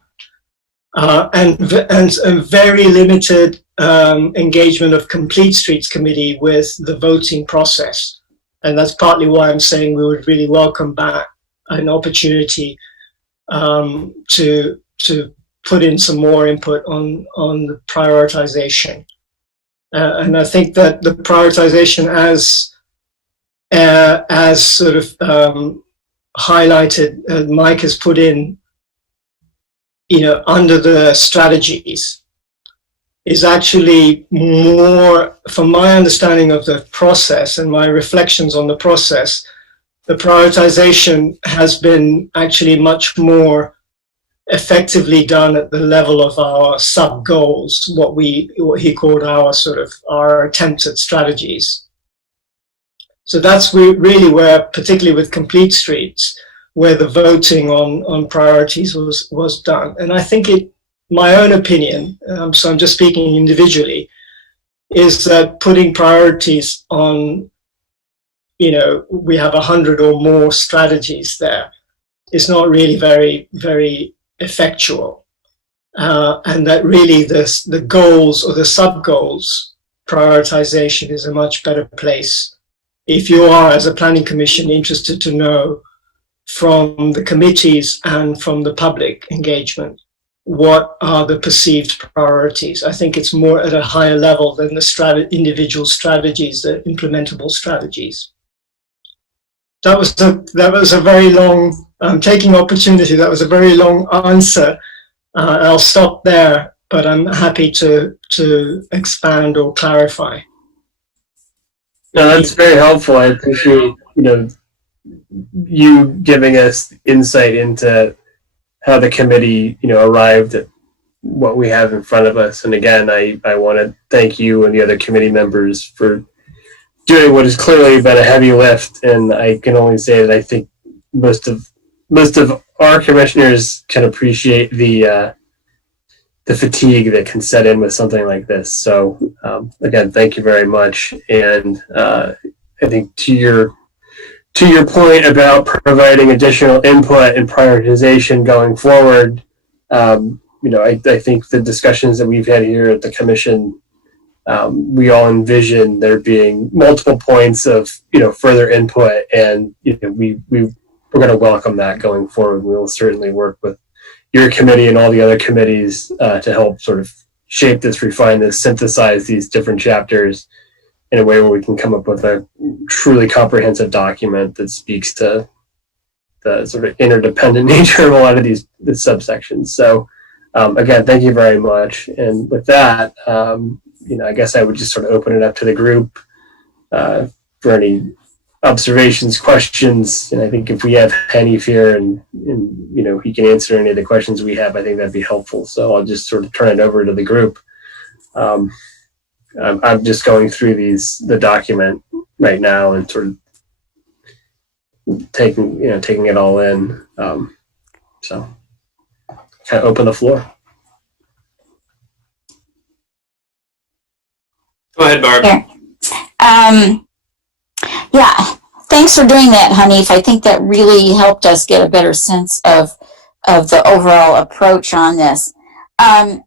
and very limited engagement of Complete Streets Committee with the voting process. And that's partly why I'm saying we would really welcome back an opportunity to put in some more input on the prioritization. And I think that the prioritization as sort of highlighted, Mike has put in, under the strategies, is actually more, from my understanding of the process and my reflections on the process, the prioritization has been actually much more effectively done at the level of our sub goals, what he called our attempts at strategies. So that's really where, particularly with Complete Streets, where the voting on priorities was done. And I think my own opinion, so I'm just speaking individually, is that putting priorities on, we have 100 or more strategies there, is not really very, very effectual. And that really the goals or the sub-goals prioritization is a much better place. If you are, as a planning commission, interested to know from the committees and from the public engagement, what are the perceived priorities? I think it's more at a higher level than the individual strategies, the implementable strategies. That was a very long, taking opportunity, that was a very long answer. I'll stop there, but I'm happy to expand or clarify. No, that's very helpful. I appreciate, you giving us insight into how the committee, arrived at what we have in front of us. And again, I want to thank you and the other committee members for doing what has clearly been a heavy lift. And I can only say that I think most of our commissioners can appreciate the fatigue that can set in with something like this. So again, thank you very much. And I think to your point about providing additional input and prioritization going forward, I think the discussions that we've had here at the commission, we all envision there being multiple points of further input, and we're going to welcome that going forward. We will certainly work with your committee and all the other committees to help sort of shape this, refine this, synthesize these different chapters in a way where we can come up with a truly comprehensive document that speaks to the sort of interdependent nature of a lot of these subsections. So again, thank you very much. And with that, I guess I would just sort of open it up to the group for any observations, questions. And I think if we have Henny here and he can answer any of the questions we have, I think that'd be helpful. So I'll just sort of turn it over to the group. I'm just going through the document right now and sort of taking it all in. So kind of open the floor. Go ahead, Barb. Yeah, thanks for doing that, Hanif. I think that really helped us get a better sense of the overall approach on this. And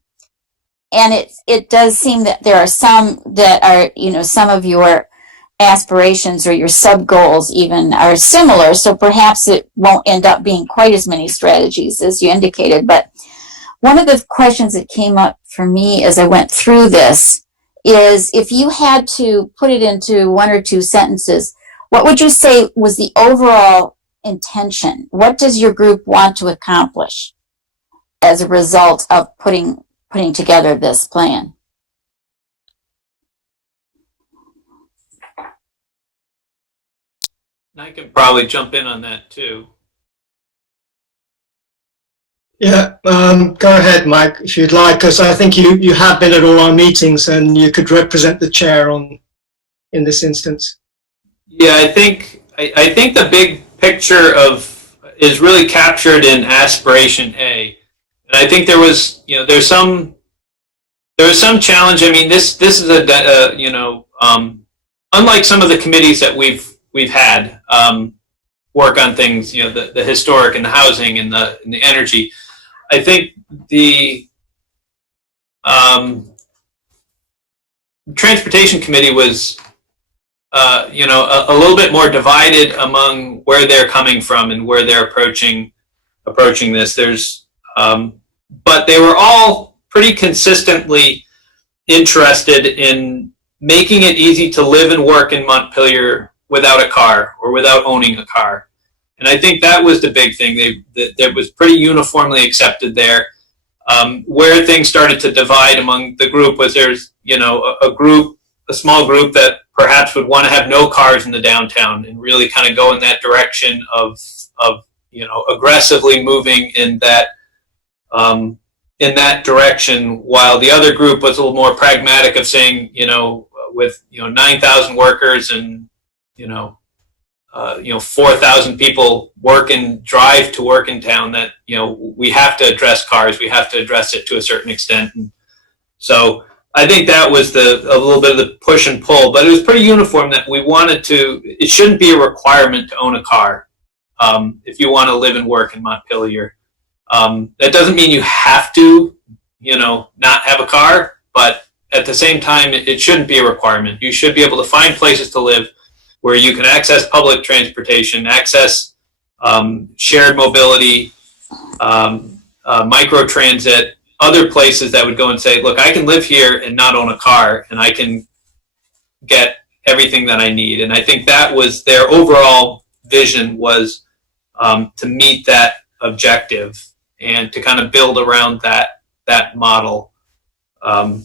it does seem that there are some that are, some of your aspirations or your sub goals even are similar. So perhaps it won't end up being quite as many strategies as you indicated. But one of the questions that came up for me as I went through this is, if you had to put it into one or two sentences, what would you say was the overall intention? What does your group want to accomplish as a result of putting together this plan? I can probably jump in on that too. Yeah, go ahead, Mike, if you'd like, because I think you have been at all our meetings and you could represent the chair in this instance. Yeah, I think the big picture is really captured in aspiration A, and I think there was there's some challenge. I mean, this is unlike some of the committees that we've had work on things, the historic and the housing and the energy. I think the transportation committee was, a little bit more divided among where they're coming from and where they're approaching this. But they were all pretty consistently interested in making it easy to live and work in Montpelier without a car or without owning a car. And I think that was the big thing. That was pretty uniformly accepted there. Where things started to divide among the group was there's, a small group that perhaps would want to have no cars in the downtown and really kind of go in that direction of aggressively moving in that direction, while the other group was a little more pragmatic of saying, with 9,000 workers and 4,000 people drive to work in town, that we have to address cars, we have to address it to a certain extent. And so I think that was a little bit of the push and pull, but it was pretty uniform that we wanted it shouldn't be a requirement to own a car if you want to live and work in Montpelier. That doesn't mean you have to not have a car, but at the same time, it shouldn't be a requirement. You should be able to find places to live where you can access public transportation, access shared mobility, microtransit, other places that would go and say, look, I can live here and not own a car, and I can get everything that I need. And I think that was their overall vision, was to meet that objective and to kind of build around that model. And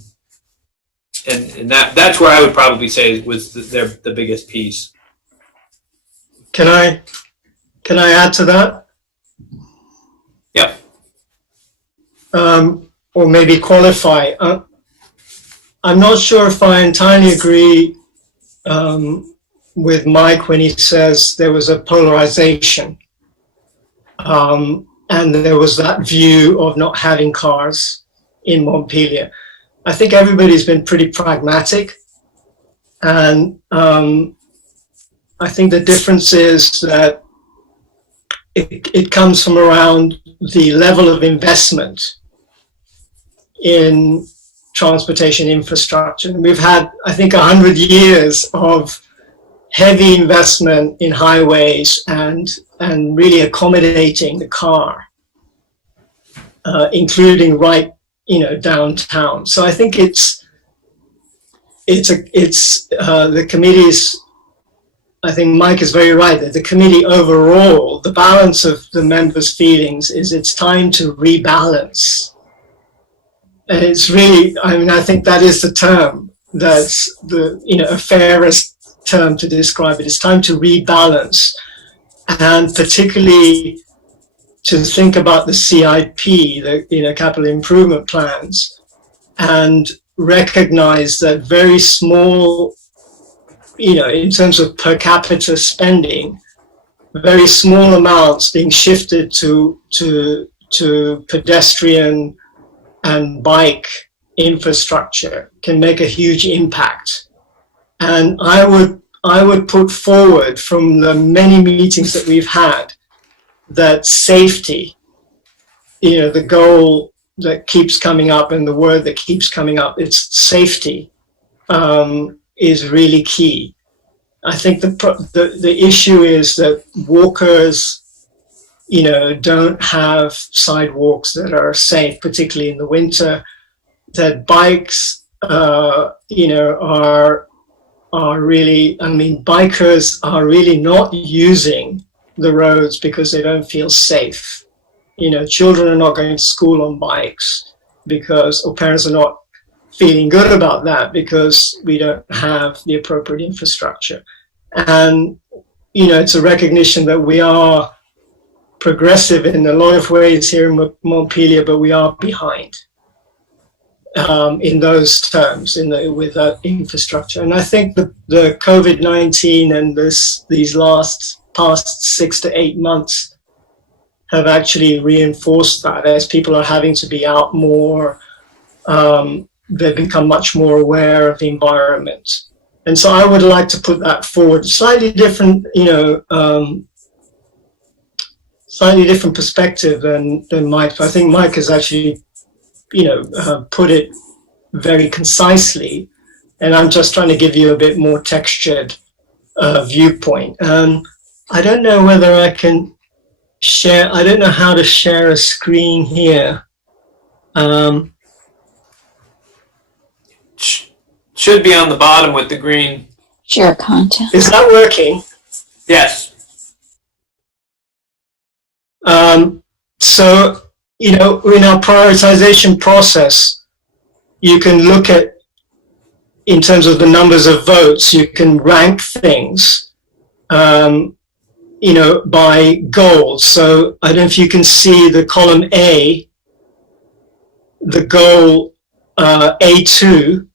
that's where I would probably say was the biggest piece. Can I add to that? Yep. Or maybe qualify. I'm not sure if I entirely agree with Mike when he says there was a polarization. And there was that view of not having cars in Montpelier. I think everybody's been pretty pragmatic, and I think the difference is that it comes from around the level of investment in transportation infrastructure. And we've had, I think, 100 years of heavy investment in highways and really accommodating the car, including right downtown. So I think it's the committee's, I think Mike is very right that the committee overall, the balance of the members' feelings is it's time to rebalance. And it's really, I think that is the term. that's a fairest term to describe it. It's time to rebalance, and particularly to think about the CIP, the capital improvement plans, and recognize that very small, in terms of per capita spending, very small amounts being shifted to pedestrian and bike infrastructure can make a huge impact. And I would put forward, from the many meetings that we've had, that safety, the goal that keeps coming up and the word that keeps coming up, it's safety, is really key. I think the issue is that walkers, don't have sidewalks that are safe, particularly in the winter, that bikes, are really, bikers are really not using the roads because they don't feel safe. Children are not going to school on bikes or parents are not feeling good about that because we don't have the appropriate infrastructure. And, it's a recognition that we are progressive in a lot of ways here in Montpelier, but we are behind in those terms with that infrastructure. And I think the COVID-19 and these past 6 to 8 months have actually reinforced that. As people are having to be out more, they've become much more aware of the environment. And so I would like to put that forward. Slightly different, slightly different perspective than Mike. I think Mike has actually, put it very concisely, and I'm just trying to give you a bit more textured viewpoint. I don't know whether I can share. I don't know how to share a screen here. Should be on the bottom with the green. Share content. Is that working? Yes. So, in our prioritization process, you can look at, in terms of the numbers of votes, you can rank things, by goals. So I don't know if you can see the column A, the goal A2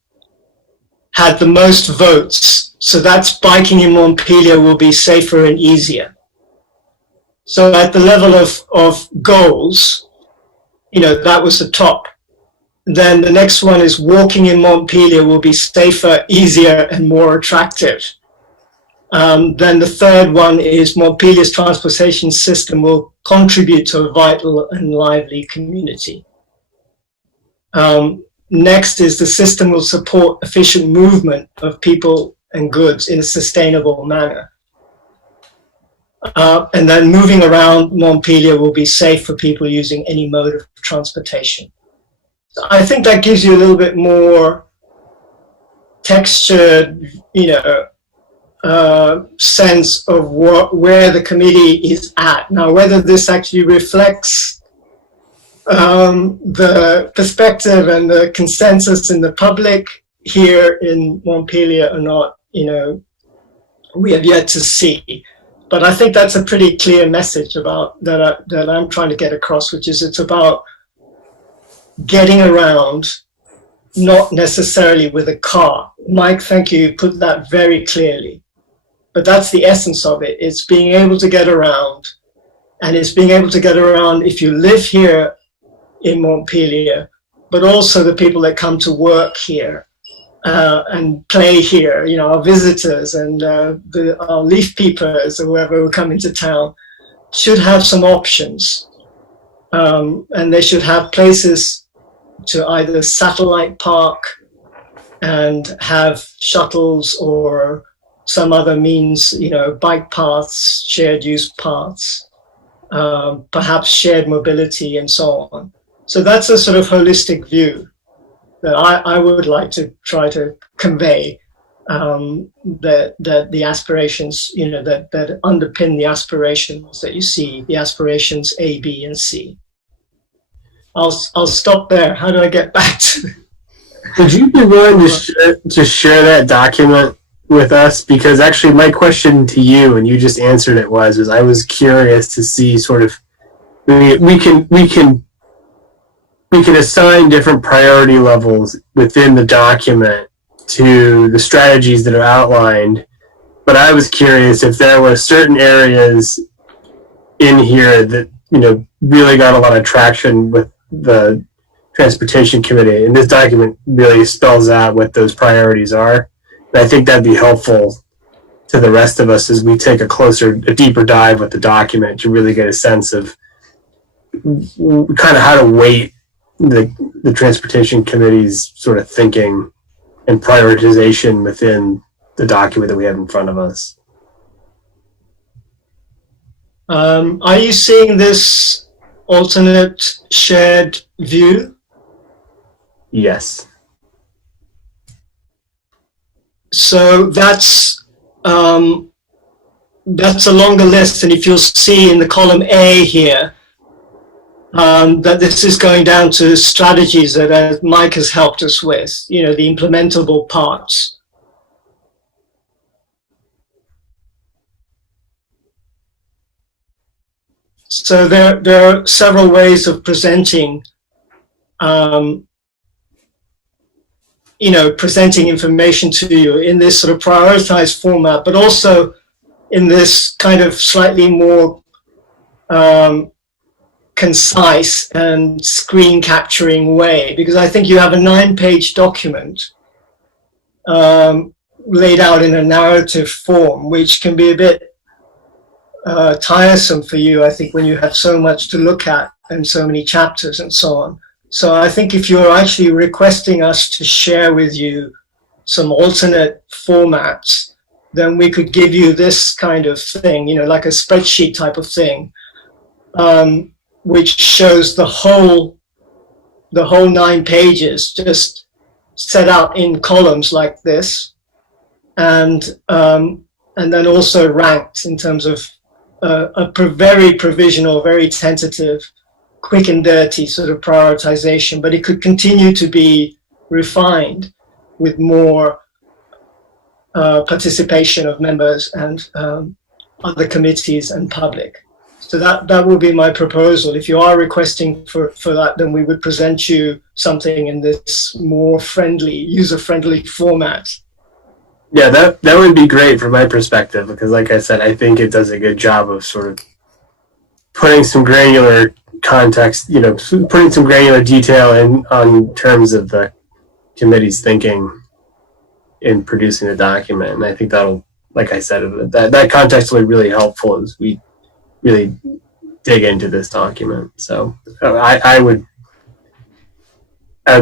had the most votes. So that's biking in Montpelier will be safer and easier. So at the level of goals, that was the top. Then the next one is walking in Montpelier will be safer, easier, and more attractive. Then the third one is Montpelier's transportation system will contribute to a vital and lively community. Next is the system will support efficient movement of people and goods in a sustainable manner. And then moving around Montpelier will be safe for people using any mode of transportation. So I think that gives you a little bit more textured, sense of where the committee is at. Now, whether this actually reflects the perspective and the consensus in the public here in Montpelier or not, we have yet to see. But I think that's a pretty clear message about that I'm trying to get across, which is it's about getting around, not necessarily with a car. Mike, thank you, you put that very clearly. But that's the essence of it. It's being able to get around, and it's being able to get around if you live here in Montpelier, but also the people that come to work here and play here, our visitors and our leaf peepers or whoever who come into town should have some options. And they should have places to either satellite park and have shuttles or some other means, bike paths, shared use paths, perhaps shared mobility and so on. So that's a sort of holistic view that I would like to try to convey, that the aspirations, that underpin the aspirations that you see, the aspirations A, B, and C. I'll stop there. How do I get back to? Would you be willing to share that document with us? Because actually, my question to you, and you just answered it, was I was curious to see sort of we can assign different priority levels within the document to the strategies that are outlined. But I was curious if there were certain areas in here that really got a lot of traction with the Transportation Committee, and this document really spells out what those priorities are. And I think that'd be helpful to the rest of us as we take a deeper dive with the document to really get a sense of kind of how to weight the Transportation Committee's sort of thinking and prioritization within the document that we have in front of us. Are you seeing this alternate shared view? Yes. So that's a longer list, and if you'll see in the column A here, that this is going down to strategies that Mike has helped us with, the implementable parts. So there are several ways of presenting, presenting information to you in this sort of prioritized format, but also in this kind of slightly more concise and screen capturing way, because I think you have a 9-page document laid out in a narrative form, which can be a bit tiresome for you, I think, when you have so much to look at and so many chapters and so on. So I think if you're actually requesting us to share with you some alternate formats, then we could give you this kind of thing, like a spreadsheet type of thing, which shows the whole 9 pages just set out in columns like this, and then also ranked in terms of a very provisional, very tentative, quick and dirty sort of prioritization, but it could continue to be refined with more participation of members and other committees and public. So that would be my proposal. If you are requesting for that, then we would present you something in this more friendly, user-friendly format. Yeah, that would be great from my perspective, because like I said, I think it does a good job of sort of putting some granular context, putting some granular detail in on terms of the committee's thinking in producing the document. And I think that'll, like I said, that context will be really helpful as we really dig into this document. So I would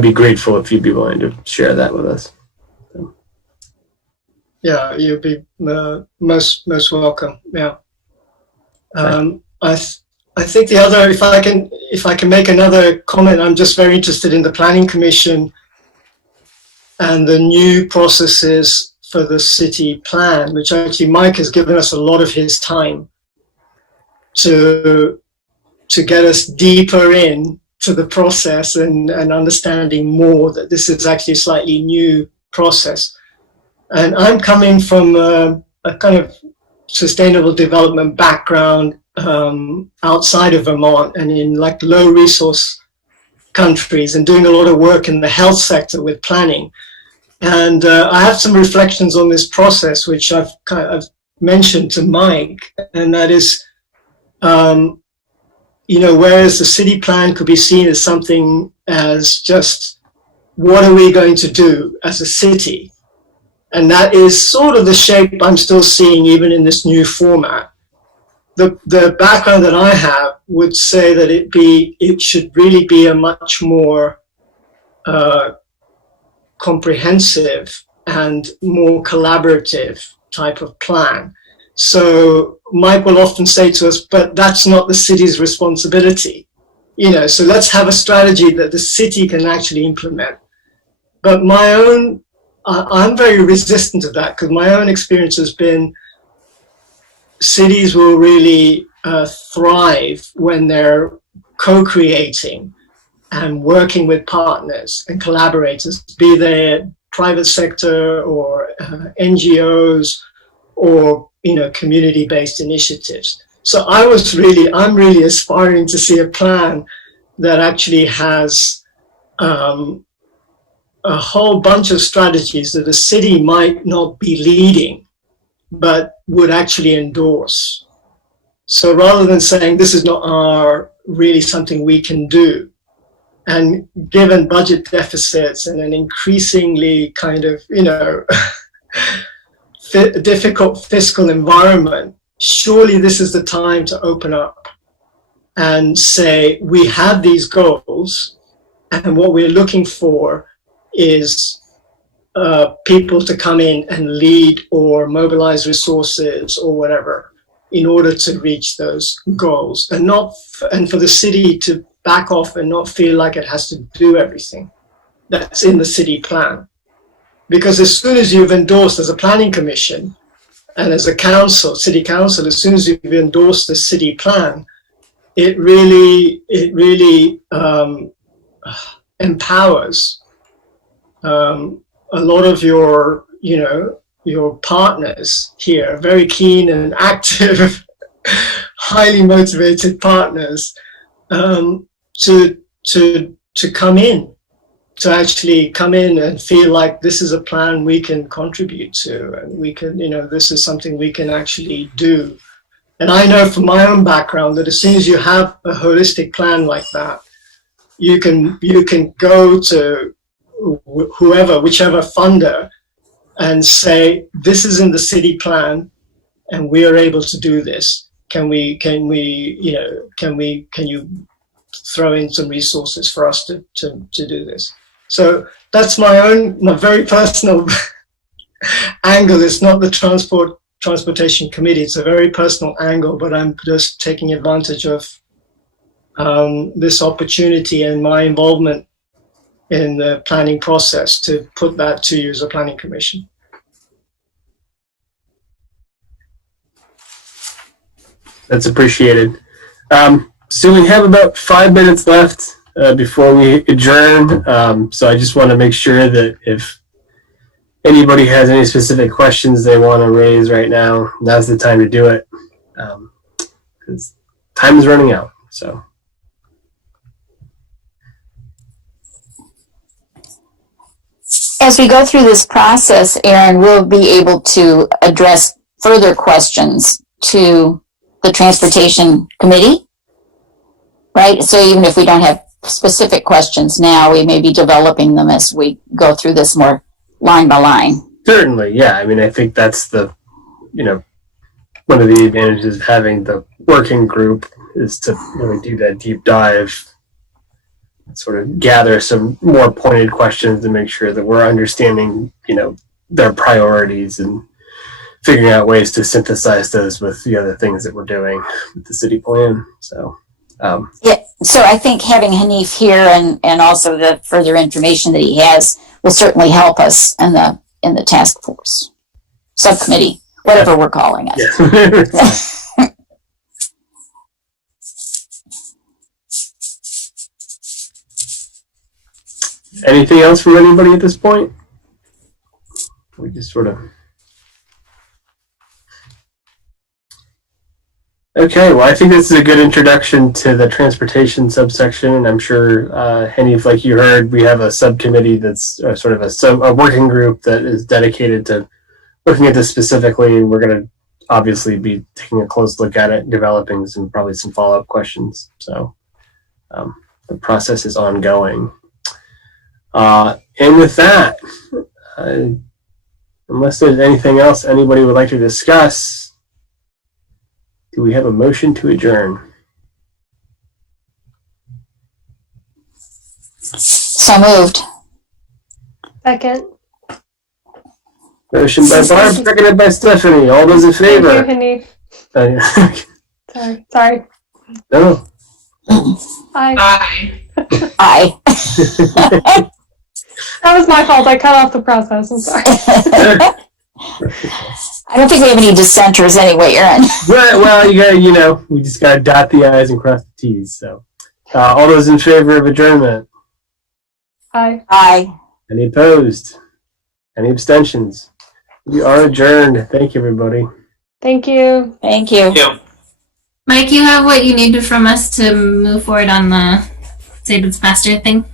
be grateful if you'd be willing to share that with us. Yeah, you'd be most welcome. Yeah. I think the other, if I can make another comment, I'm just very interested in the Planning Commission and the new processes for the city plan, which actually Mike has given us a lot of his time to get us deeper in to the process and understanding more that this is actually a slightly new process. And I'm coming from a kind of sustainable development background outside of Vermont and in like low resource countries, and doing a lot of work in the health sector with planning. And I have some reflections on this process, which I've mentioned to Mike, and that is, whereas the city plan could be seen as something as just, what are we going to do as a city? And that is sort of the shape I'm still seeing even in this new format. The background that I have would say that it should really be a much more comprehensive and more collaborative type of plan. So Mike will often say to us, but that's not the city's responsibility. So let's have a strategy that the city can actually implement. But I'm very resistant to that, because my own experience has been cities will really thrive when they're co-creating and working with partners and collaborators, be they private sector or NGOs or community-based initiatives. So I'm really aspiring to see a plan that actually has a whole bunch of strategies that the city might not be leading, but would actually endorse. So rather than saying this is not really something we can do, and given budget deficits and an increasingly kind of, difficult fiscal environment, surely this is the time to open up and say, we have these goals, and what we're looking for is people to come in and lead or mobilize resources or whatever in order to reach those goals, and for the city to back off and not feel like it has to do everything that's in the city plan. Because as soon as you've endorsed as a planning commission and as a council, city council, as soon as you've endorsed the city plan, it really empowers a lot of your partners here, very keen and active, highly motivated partners, to come in, to actually come in and feel like this is a plan we can contribute to, and we can, this is something we can actually do. And I know from my own background that as soon as you have a holistic plan like that, you can go to whichever funder and say, this is in the city plan and we are able to do this. Can you throw in some resources for us to do this? So that's my very personal angle. It's not the transportation committee. It's a very personal angle, but I'm just taking advantage of this opportunity and my involvement in the planning process to put that to you as a planning commission. That's appreciated. So we have about 5 minutes left before we adjourn. So I just want to make sure that if anybody has any specific questions they want to raise right now, now's the time to do it, because time is running out. So. As we go through this process, Aaron, we'll be able to address further questions to the Transportation Committee, right? So even if we don't have specific questions now, we may be developing them as we go through this more line by line. Certainly, yeah. I mean, I think that's the, one of the advantages of having the working group is to really do that deep dive, sort of gather some more pointed questions to make sure that we're understanding, their priorities and figuring out ways to synthesize those with the other things that we're doing with the city plan. So, yeah. So I think having Hanif here and also the further information that he has will certainly help us in the task force, subcommittee, whatever we're calling it. yeah. Anything else from anybody at this point? We just sort of. Okay, well, I think this is a good introduction to the transportation subsection, and I'm sure, Hanif, like you heard, we have a subcommittee that's sort of a working group that is dedicated to looking at this specifically, and we're going to obviously be taking a close look at it, developing probably some follow-up questions. So the process is ongoing. And with that, unless there's anything else anybody would like to discuss, do we have a motion to adjourn? So moved. Second. Motion by Barb, seconded by Stephanie. All those in favor? Thank you, Hanif. Sorry. No. Aye. Aye. Aye. That was my fault. I cut off the process. I'm sorry. I don't think we have any dissenters anyway, Aaron. Well, you got we just got to dot the I's and cross the T's. So, All those in favor of adjournment? Aye. Aye. Any opposed? Any abstentions? We are adjourned. Thank you, everybody. Thank you. Thank you. Yeah. Mike, you have what you need from us to move forward on the Sabins Master thing?